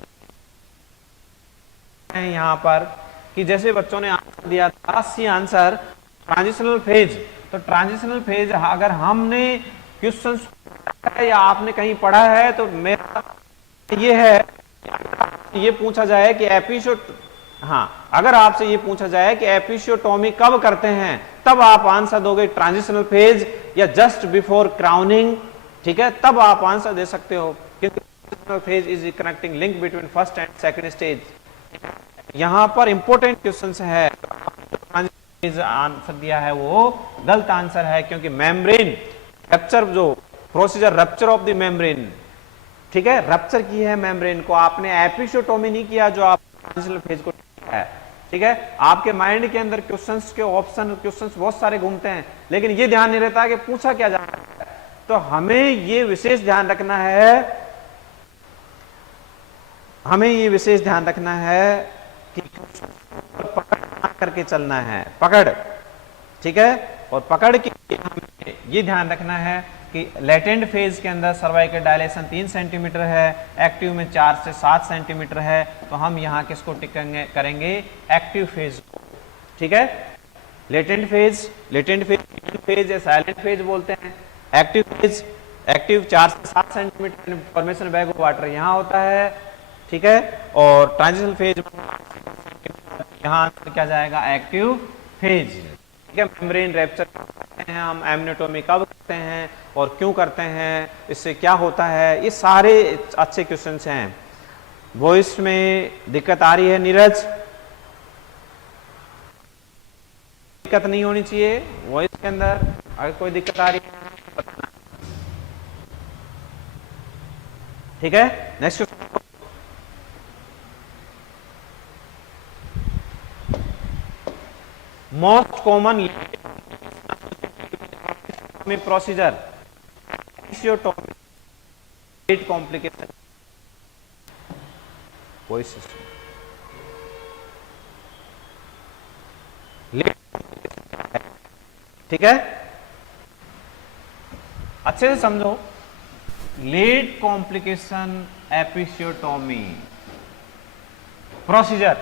यहां पर कि जैसे बच्चों ने आंसर दिया था सी आंसर ट्रांजिशनल फेज। तो ट्रांजिशनल फेज अगर हमने क्वेश्चन है या आपने कहीं पढ़ा है, तो मेरा ये है, ये पूछा जाए कि हाँ, अगर आपसे ये पूछा जाए कि एपिसियोटोमी कब करते हैं, तब आप आंसर दोगे ट्रांजिशनल फेज या जस्ट बिफोर क्राउनिंग, ठीक है, तब आप आंसर दे सकते हो, क्योंकि transitional phase is connecting link between first and second stage. यहां पर इंपॉर्टेंट क्वेश्चन है, आंसर दिया है वो गलत आंसर है, क्योंकि मेम्ब्रेन रप्चर, जो procedure rupture of the membrane, ठीक है, रप्चर की है मेम्ब्रेन को, आपने एपिसियोटोमी नहीं किया जो आप ट्रांजिशनल फेज को है, ठीक है। आपके माइंड के अंदर क्वेश्चंस के ऑप्शन, क्वेश्चंस बहुत सारे घूमते हैं, लेकिन ये ध्यान नहीं रहता कि पूछा क्या जा रहा है। तो हमें ये विशेष ध्यान रखना है, हमें ये विशेष ध्यान रखना है कि पकड़ करके चलना है, पकड़, ठीक है, और पकड़ के हमें ये ध्यान रखना है कि लेटेंट फेज के अंदर सर्वाइकल डायलेशन 3 सेंटीमीटर है, एक्टिव में 4 से 7 सेंटीमीटर है, तो हम यहाँ किसको टिक करेंगे, एक्टिव फेज, ठीक है। लेटेंट फेज या साइलेंट फेज बोलते हैं, एक्टिव फेज, एक्टिव 4 से 7 centimetre formation bag of water यहाँ होता है, ठीक है, और ट्रांजिशनल फेज यहाँ क्या जाएगा, एक्टिव फेज, ठीक है। मेम्ब्रेन रैप्चर करते हैं हम, एमनियोटोमी कब करते हैं और क्यों करते हैं, इससे क्या होता है, ये सारे अच्छे क्वेश्चंस हैं। वॉइस में दिक्कत आ रही है नीरज? दिक्कत नहीं होनी चाहिए वॉइस के अंदर, अगर कोई दिक्कत आ रही है बताना, ठीक है। Next most common procedure episiotomy, late complication, voice system, ठीक है, अच्छे से समझो। लेट कॉम्प्लिकेशन एपिसियोटोमी प्रोसीजर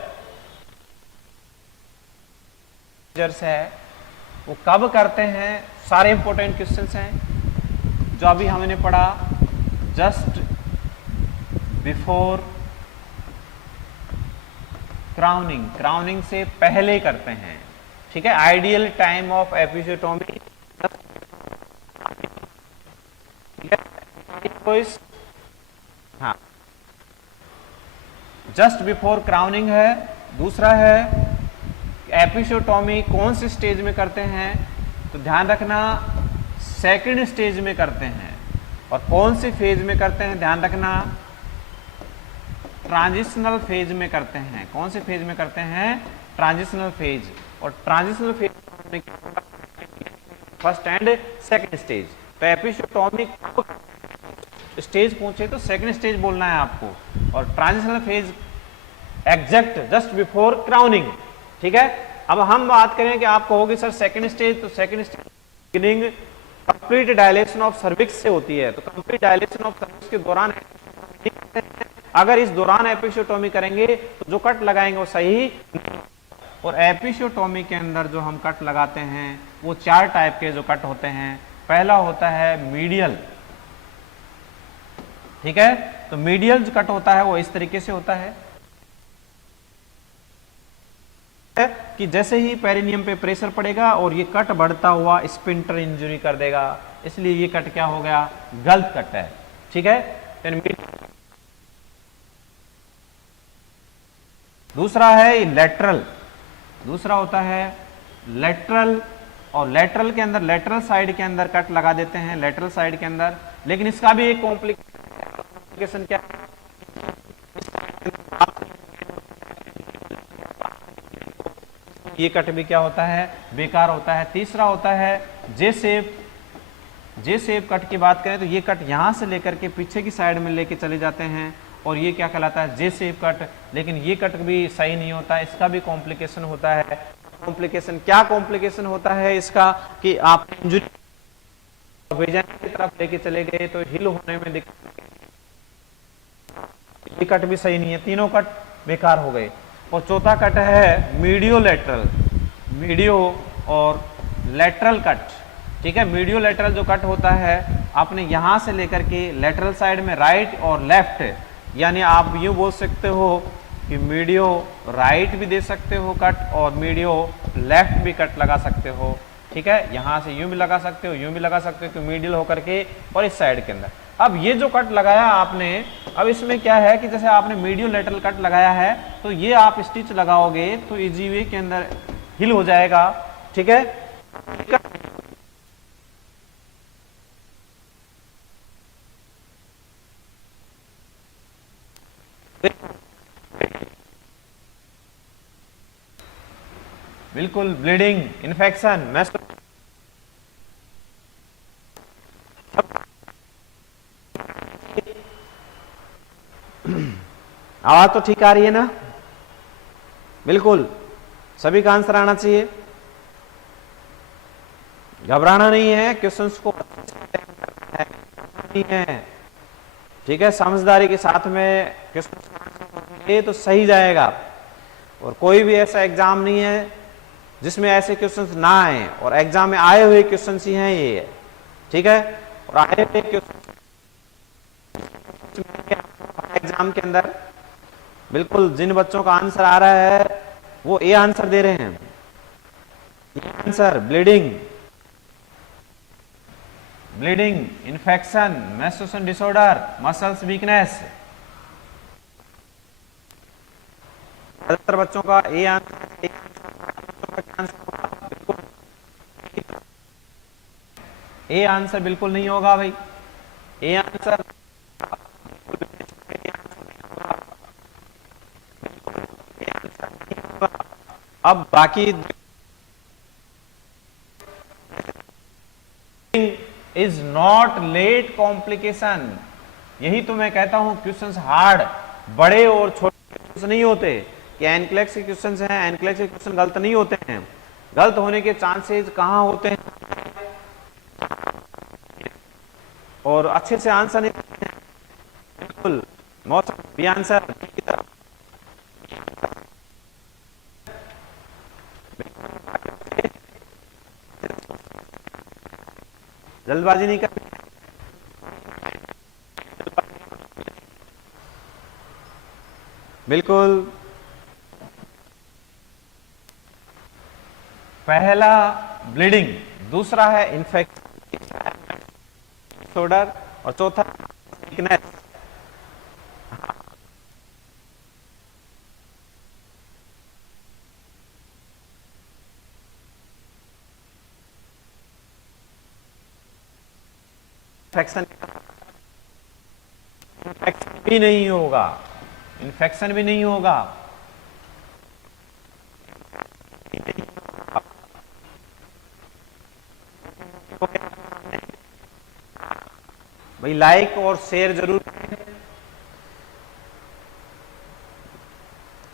है, वो कब करते हैं, सारे इंपॉर्टेंट क्वेश्चंस हैं जो अभी हमने पढ़ा, जस्ट बिफोर क्राउनिंग, क्राउनिंग से पहले करते हैं, ठीक है। आइडियल टाइम ऑफ एपिसियोटोमी, हाँ, जस्ट बिफोर क्राउनिंग है। दूसरा है एपिसियोटोमी कौन से स्टेज में करते हैं, तो ध्यान रखना सेकंड स्टेज में करते हैं, और कौन से फेज में करते हैं, ध्यान रखना ट्रांजिशनल फेज में करते हैं। कौन से फेज में करते हैं, ट्रांजिशनल फेज, और transitional phase first and second stage. तो एपिसियोटोमी स्टेज पूछे तो सेकंड स्टेज बोलना है आपको, और transitional phase exact just before crowning, ठीक है। अब हम बात करें कि आप कहोगे सर सेकंड स्टेज, तो second stage beginning complete dilation of cervix से होती है, तो कंप्लीट डायलेशन ऑफ सर्विक्स के दौरान अगर इस दौरान एपिसियोटोमी करेंगे तो जो कट लगाएंगे वो सही। और एपिसियोटोमी के अंदर जो हम कट लगाते हैं वो 4 टाइप के जो कट होते हैं। पहला होता है मीडियल, ठीक है, तो मीडियल जो कट होता है वो इस तरीके से होता है कि जैसे ही पेरिनियम पे प्रेशर पड़ेगा और ये कट बढ़ता हुआ स्पिंटर इंजरी कर देगा, इसलिए ये कट क्या हो गया, गलत कट है, ठीक है। दूसरा है लेटरल, दूसरा होता है लेटरल, और लेटरल के अंदर लेटरल साइड के अंदर कट लगा देते हैं, लेटरल साइड के अंदर, लेकिन इसका भी एक कॉम्प्लिकेशन क्या है, ये कट भी क्या होता है, बेकार होता है। तीसरा होता है जे शेप, जे शेप कट की बात करें तो ये कट यहां से लेकर के पीछे की साइड में लेके चले जाते हैं, और ये क्या कहलाता है, जे शेप कट, लेकिन ये कट भी सही नहीं होता, इसका भी कॉम्प्लिकेशन होता है। कॉम्प्लिकेशन क्या कॉम्प्लिकेशन होता है इसका, कि आप इंजरी की तरफ लेके चले गए तो हिल होने में दिक्कत, ये कट भी सही नहीं है, तीनों कट बेकार हो गए। और चौथा कट है मीडियो लेटरल, मीडियो और लेटरल कट, ठीक है। मीडियो लेटरल जो कट होता है आपने यहां से लेकर के लेटरल साइड में राइट और लेफ्ट, यानी आप यूं बोल सकते हो कि मीडियो राइट भी दे सकते हो कट और मीडियो लेफ्ट भी कट लगा सकते हो। ठीक है, यहां से यूं भी लगा सकते हो, यूं भी लगा सकते हो कि मीडियल होकर के और इस साइड के अंदर। अब ये जो कट लगाया आपने, अब इसमें क्या है कि जैसे आपने मीडियो लेटरल कट लगाया है तो ये आप स्टिच लगाओगे तो इजी वे के अंदर हिल हो जाएगा। ठीक है, बिल्कुल ब्लीडिंग, इन्फेक्शन, आवाज तो ठीक आ रही है ना? बिल्कुल, सभी का आंसर आना चाहिए, घबराना नहीं है, क्वेश्चंस को नहीं है। ठीक है, समझदारी के साथ में क्वेश्चन ये तो सही जाएगा। और कोई भी ऐसा एग्जाम नहीं है जिसमें ऐसे क्वेश्चंस ना आए, और एग्जाम में आए हुए क्वेश्चंस ही हैं ये। ठीक है, और आए हुए क्वेश्चन एग्जाम के अंदर बिल्कुल जिन बच्चों का आंसर आ रहा है वो ए आंसर दे रहे हैं। ये answer bleeding, bleeding, infection, menstruation disorder, muscles weakness, ज्यादातर बच्चों का ए आंसर, ए आंसर बिल्कुल नहीं होगा भाई, ए आंसर अब बाकी इज नॉट लेट कॉम्प्लिकेशन। यही तो मैं कहता हूं क्वेश्चंस हार्ड बड़े और छोटे क्वेश्चन नहीं होते कि एनक्लेक्स के क्वेश्चंस हैं, एनक्लेक्स के क्वेश्चन गलत नहीं होते हैं। गलत होने के चांसेस कहां होते हैं और अच्छे से आंसर नहीं। बिल्कुल मौसम भी आंसर की तरफ, जल्दबाजी नहीं करनी, बिल्कुल। पहला ब्लीडिंग, दूसरा है इन्फेक्शन डिसऑर्डर और चौथा वीकनेस। इन्फेक्शन भी नहीं होगा, इन्फेक्शन भी नहीं होगा। भाई लाइक और शेयर जरूर करें।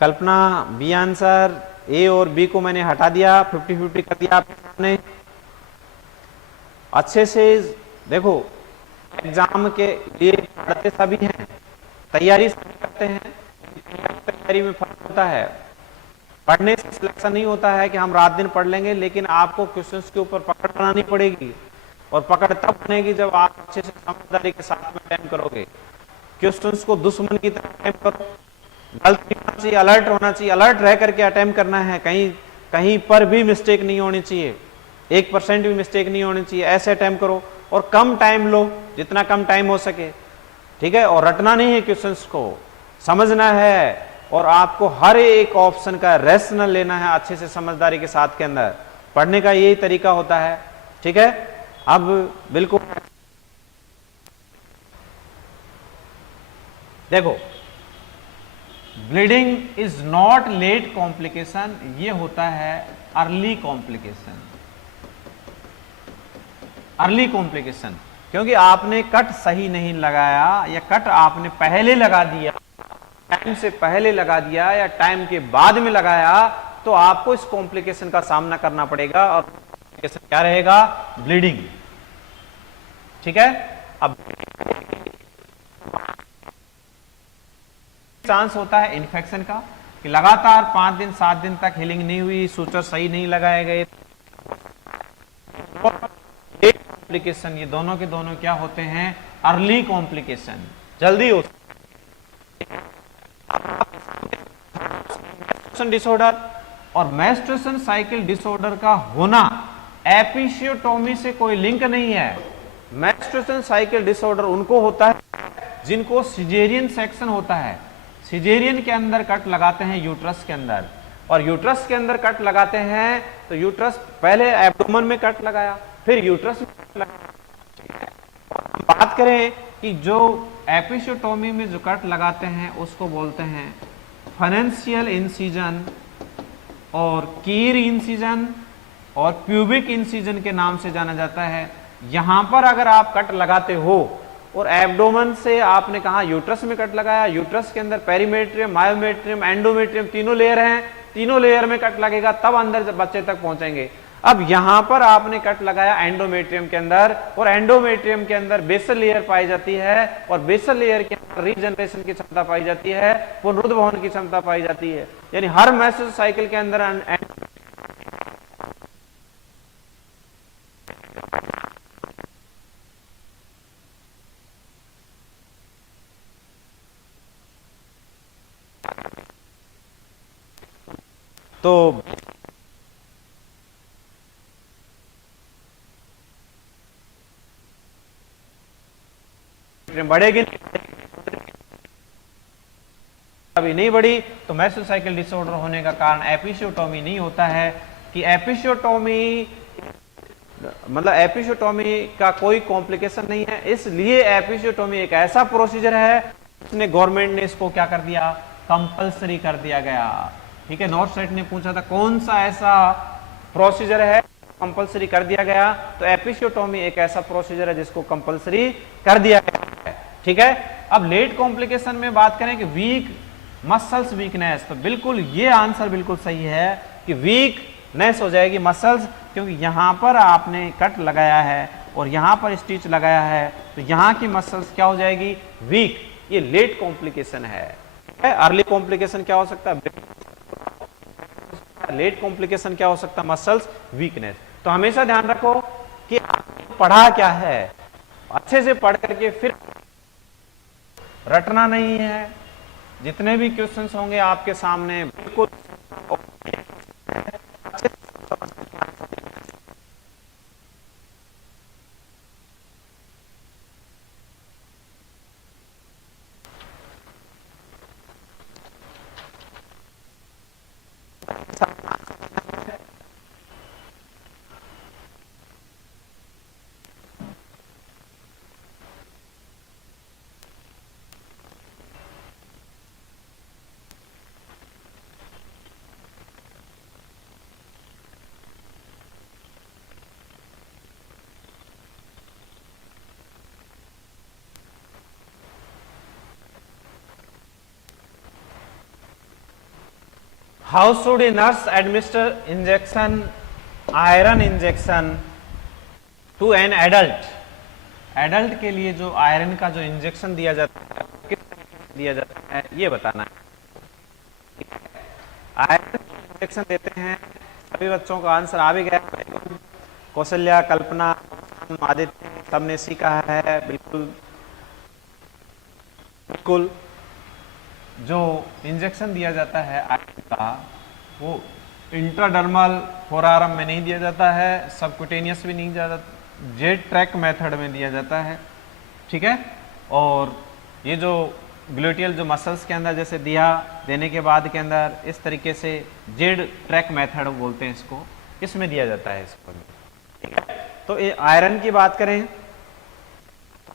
कल्पना बी आंसर, ए और बी को मैंने हटा दिया, 50-50 कर दिया आपके सामने। अच्छे से देखो, एग्जाम के लिए पढ़ते सभी हैं, तैयारी सभी करते हैं, तैयारी में फर्क होता है। पढ़ने से सिलेक्शन नहीं होता है कि हम रात दिन पढ़ लेंगे, लेकिन आपको क्वेश्चंस के ऊपर पकड़ बनानी पड़ेगी, और पकड़ तब बनेगी जब आप अच्छे से समझदारी के साथ में अटेम्प्ट करोगे। क्वेश्चंस को दुश्मन की तरह अटेम्प्ट करो, गलत नहीं होना चाहिए, अलर्ट होना चाहिए, अलर्ट रह करके अटेम्प्ट करना है, कहीं कहीं पर भी मिस्टेक नहीं होनी चाहिए, 1% भी मिस्टेक नहीं होनी चाहिए, ऐसे अटेम्प्ट करो और कम टाइम लो, जितना कम टाइम हो सके। ठीक है, और रटना नहीं है, क्वेश्चंस को समझना है, और आपको हर एक ऑप्शन का रैशनल लेना है अच्छे से समझदारी के साथ के अंदर। पढ़ने का यही तरीका होता है। ठीक है, अब बिल्कुल देखो, bleeding is not let complication, ये होता है अर्ली कॉम्प्लिकेशन। अर्ली कॉम्प्लिकेशन क्योंकि आपने कट सही नहीं लगाया, या कट आपने पहले लगा दिया, टाइम से पहले लगा दिया या टाइम के बाद में लगाया, तो आपको इस कॉम्प्लिकेशन का सामना करना पड़ेगा, और कॉम्प्लिकेशन क्या रहेगा? ब्लीडिंग। ठीक है, अब चांस होता है इन्फेक्शन का कि लगातार 5 दिन 7 दिन तक हीलिंग नहीं हुई, सूचर सही नहीं लगाए गए, कॉम्प्लिकेशन, ये दोनों के दोनों क्या होते हैं? अर्ली कॉम्प्लिकेशन, जल्दी हो डिसऑर्डर। और मेंस्ट्रुएशन साइकिल डिसऑर्डर का होना एपिसियोटोमी से कोई लिंक नहीं है। मेंस्ट्रुएशन साइकिल डिसऑर्डर उनको होता है जिनको सिजेरियन सेक्शन होता है। सिजेरियन के अंदर कट लगाते हैं यूट्रस के अंदर, और यूट्रस के अंदर कट लगाते हैं तो यूट्रस पहले एब्डोमेन में कट लगाया, फिर यूट्रस में कट लगाया। बात करें कि जो एपिसियोटोमी में जो कट लगाते हैं उसको बोलते हैं फाइनेंशियल इंसिजन और कीर इंसिजन और प्यूबिक इंसिजन के नाम से जाना जाता है। यहां पर अगर आप कट लगाते हो और एब्डोमेन से आपने कहा यूट्रस में कट लगाया, यूट्रस के अंदर पेरीमेट्रियम, मायोमेट्रियम, एंडोमेट्रियम तीनों लेयर हैं, तीनों लेयर में कट लगेगा तब अंदर बच्चे तक पहुंचेंगे। अब यहां पर आपने कट लगाया एंडोमेट्रियम के अंदर, और एंडोमेट्रियम के अंदर बेसल लेयर पाई जाती है, और बेसल लेयर के अंदर रीजनरेशन की क्षमता पाई जाती है, पुनरुद्भवन की क्षमता पाई जाती है। यानी हर मेंस्ट्रुअल साइकिल के अंदर तो बढ़ेगी, अभी नहीं बढ़ी तो मेंस्ट्रुअल साइकिल डिसऑर्डर होने का कारण एपिसियोटोमी नहीं होता है। कि एपिसियोटोमी मतलब एपिसियोटोमी का कोई कॉम्प्लिकेशन नहीं है, इसलिए एपिसियोटोमी एक ऐसा प्रोसीजर है इसने गवर्नमेंट ने इसको क्या कर दिया? कंपलसरी कर दिया गया। ठीक है, नॉर्थ सेट ने पूछा था कौन सा ऐसा प्रोसीजर है कंपलसरी कर दिया गया, तो एपिसियोटोमी एक ऐसा प्रोसीजर है जिसको कंपलसरी कर दिया गया है। ठीक है, अब लेट कॉम्प्लिकेशन में बात करें कि वीक मसल्स वीकनेस, तो बिल्कुल ये आंसर बिल्कुल सही है कि वीकनेस हो जाएगी मसल्स, क्योंकि यहां पर आपने कट लगाया है और यहां पर स्टिच लगाया है, तो यहां की मसल्स क्या हो जाएगी? वीक। ये लेट कॉम्प्लिकेशन है। अर्ली कॉम्प्लिकेशन क्या हो सकता है? लेट कॉम्प्लिकेशन क्या हो सकता है? Muscles weakness. तो हमेशा ध्यान रखो कि आपने पढ़ा क्या है, अच्छे से पढ़ करके फिर रटना नहीं है। जितने भी क्वेश्चंस होंगे आपके सामने बिल्कुल How should a nurse administer injection, iron injection to an adult? Adult के लिए जो आयरन का जो इंजेक्शन दिया जाता है किस दिया जाता है ये बताना है। आयरन इंजेक्शन देते हैं सभी बच्चों का आंसर आ भी गया। कौशल्या, कल्पना, आदित्य सबने सीखा है। बिल्कुल बिल्कुल जो इंजेक्शन दिया जाता है आयरन का वो इंट्राडर्मल फोरआर्म में नहीं दिया जाता है, सबक्यूटेनियस भी नहीं दिया जाता, जेड ट्रैक मेथड में दिया जाता है। ठीक है, और ये जो ग्लूटियल जो मसल्स के अंदर जैसे दिया देने के बाद के अंदर इस तरीके से जेड ट्रैक मेथड बोलते हैं इसको, इसमें दिया जाता है इसको। ठीक है, तो ये आयरन की बात करें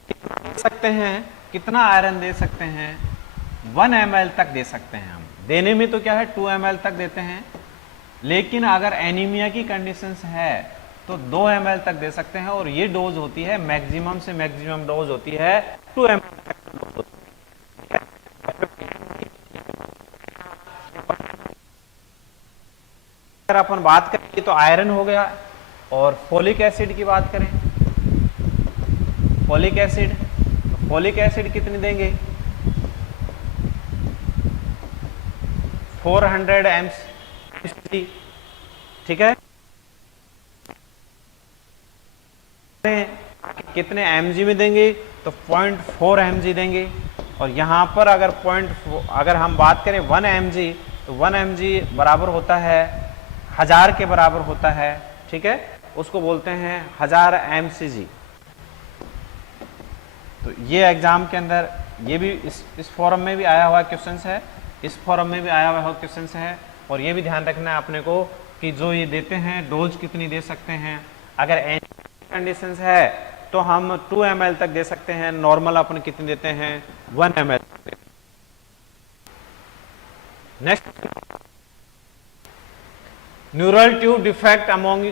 कितना दे सकते हैं, कितना आयरन दे सकते हैं? 1 ml तक दे सकते हैं हम। देने में तो क्या है 2 ml तक देते हैं, लेकिन अगर एनीमिया की कंडीशंस है तो 2 ml तक दे सकते हैं, और ये डोज होती है मैक्सिमम से मैक्सिमम डोज होती है 2 ml तक। अगर अपन बात करें तो आयरन हो गया, और फोलिक एसिड की बात करें, फोलिक एसिड, फोलिक एसिड कितनी देंगे? 400 mg। ठीक है, कितने mg में देंगे, तो 0.4 mg देंगे। और यहाँ पर अगर हम बात करें 1 mg, तो 1 mg बराबर होता है 1000 के बराबर होता है, ठीक है, उसको बोलते हैं 1000 mcg। तो ये एग्जाम के अंदर ये भी इस फॉरम में भी आया हुआ क्वेश्चन है, इस फॉरम में भी आया हुआ क्वेश्चन है। और ये भी ध्यान रखना है अपने को कि जो ये देते हैं डोज कितनी दे सकते हैं। अगर कंडीशंस है तो हम 2 ml तक दे सकते हैं, नॉर्मल अपन कितनी देते हैं 1 ml। Next, neural tube defect among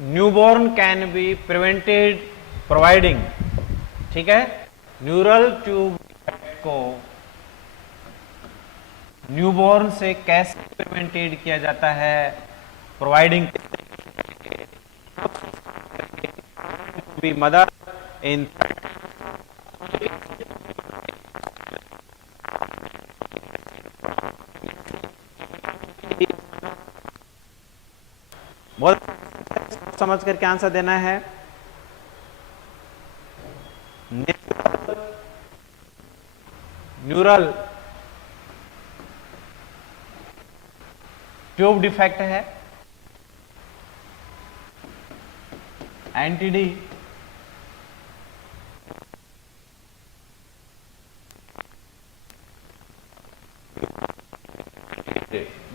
newborn can be prevented providing, ठीक है, न्यूरल ट्यूब को न्यूबॉर्न से कैसे प्रिवेंटेड किया जाता है, प्रोवाइडिंग बी मदर इन बहुत समझ करके आंसर देना है। न्यूरल ट्यूब डिफेक्ट है, एंटीडी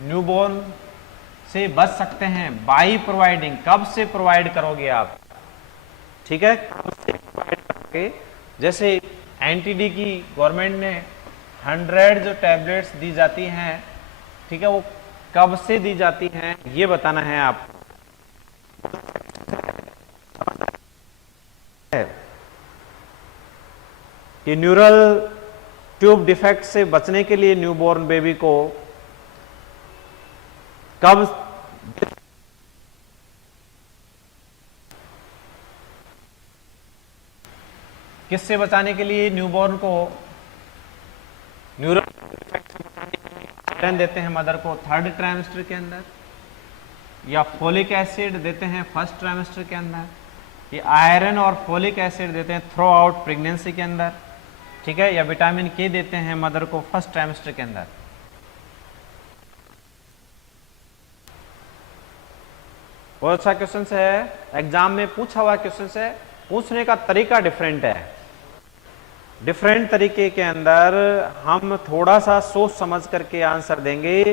न्यूबॉर्न से बच सकते हैं बाई प्रोवाइडिंग। कब से प्रोवाइड करोगे आप, ठीक है, कब से प्रोवाइड करोगे। जैसे एंटीडी की गवर्नमेंट ने 100 जो टैबलेट्स दी जाती हैं, ठीक है, वो कब से दी जाती हैं ये बताना है आप। कि न्यूरल ट्यूब डिफेक्ट से बचने के लिए न्यूबॉर्न बेबी को कब किससे बचाने के लिए न्यूबॉर्न को न्यूरल आयरन देते हैं मदर को 3rd ट्राइमेस्टर के अंदर, या फोलिक एसिड देते हैं 1st ट्राइमेस्टर के अंदर, ये आयरन और फोलिक एसिड देते हैं थ्रू आउट प्रेगनेंसी के अंदर, ठीक है, या विटामिन के देते हैं मदर को 1st ट्राइमेस्टर के अंदर। बहुत अच्छा क्वेश्चन है, एग्जाम में पूछा हुआ क्वेश्चन है, पूछने का तरीका डिफरेंट है। डिफरेंट तरीके के अंदर हम थोड़ा सा सोच समझ करके आंसर देंगे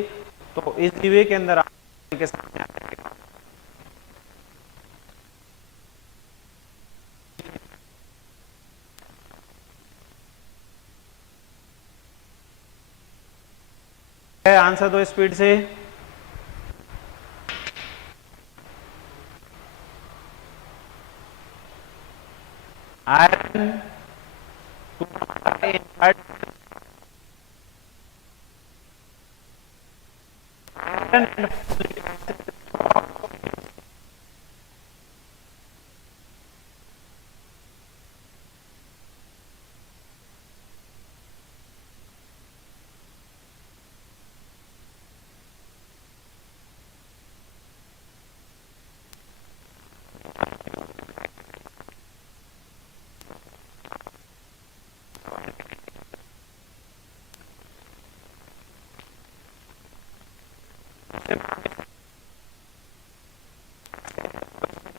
तो इस वे के अंदर के सामने आ जाएगा। आंसर दो स्पीड से। आयरन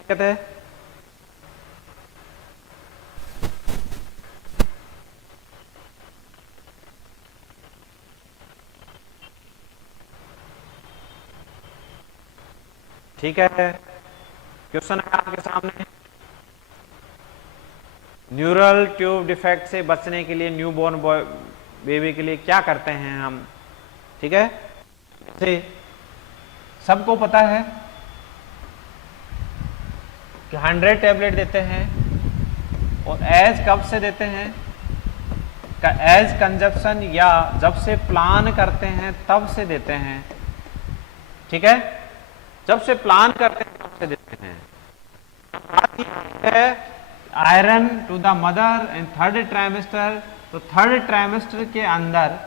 कहते हैं ठीक है। क्वेश्चन है आपके सामने, न्यूरल ट्यूब डिफेक्ट से बचने के लिए न्यूबॉर्न बेबी के लिए क्या करते हैं हम, ठीक है, सबको पता है कि 100 टैबलेट देते हैं और एज कब से देते हैं, एज कंजप्शन या जब से प्लान करते हैं तब से देते हैं, ठीक है, जब से प्लान करते हैं तब से देते हैं। Iron to the mother in 3rd trimester, तो 3rd ट्राइमेस्टर के अंदर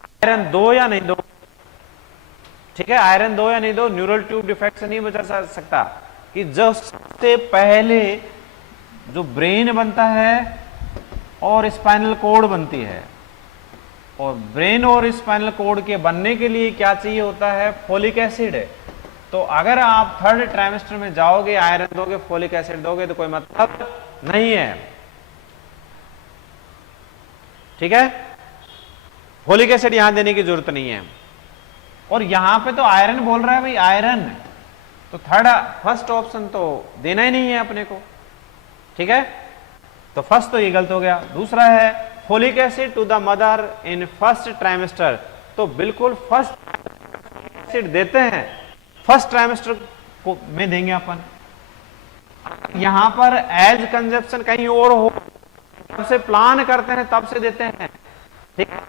आयरन दो या नहीं दो, ठीक है, आयरन दो या नहीं दो, न्यूरल ट्यूब डिफेक्ट से नहीं बचा सकता कि जो सबसे पहले जो ब्रेन बनता है और स्पाइनल कॉर्ड बनती है, और ब्रेन और स्पाइनल कॉर्ड के बनने के लिए क्या चाहिए होता है? फोलिक एसिड है। तो अगर आप थर्ड ट्राइमेस्टर में जाओगे, आयरन दोगे, फोलिक एसिड दोगे, तो कोई मतलब नहीं है। ठीक है, फोलिक एसिड यहां देने की जरूरत नहीं है। और यहां पे तो आयरन बोल रहा है भाई, आयरन, तो फर्स्ट ऑप्शन तो देना ही नहीं है अपने को। ठीक है, तो फर्स्ट तो ये गलत हो गया। दूसरा है folic acid to the mother in first trimester, तो बिल्कुल फर्स्ट एसिड देते हैं, फर्स्ट ट्राइमेस्टर को में देंगे अपन। यहां पर एज कंजप्शन कहीं और हो, तब से प्लान करते हैं, तब से देते हैं। ठीक है,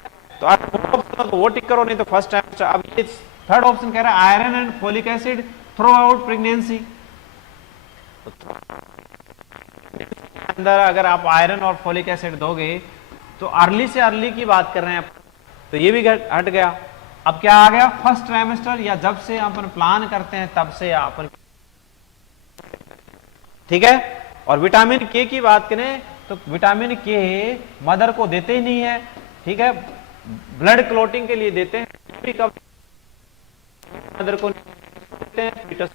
तो आप वो टिक करो, नहीं तो फर्स्ट ट्राइमेस्टर। अब ये थर्ड ऑप्शन कह रहा है iron and folic acid through out pregnancy. अंदर अगर आप आयरन और फोलिक एसिड दोगे तो अर्ली से अर्ली की बात कर रहे हैं, तो ये भी हट गया। अब क्या आ गया? फर्स्ट ट्राइमेस्टर, या जब से अपन प्लान करते हैं तब से अपन। ठीक है, और विटामिन के की बात करें तो विटामिन के मदर को देते ही नहीं है। ठीक है, ब्लड क्लॉटिंग के लिए देते हैं, कब मदर को देते हैं, फीटस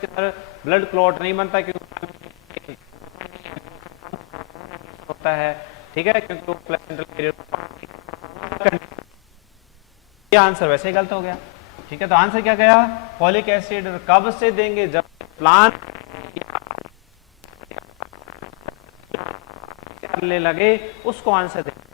के अंदर ब्लड क्लॉट नहीं बनता क्योंकि होता है। ठीक है, क्योंकि वो प्लेसेंटल पीरियड। ये आंसर वैसे ही गलत हो गया। ठीक है, तो आंसर क्या गया? फॉलिक एसिड कब से देंगे? जब प्लान करने लगे, उसको आंसर देंगे।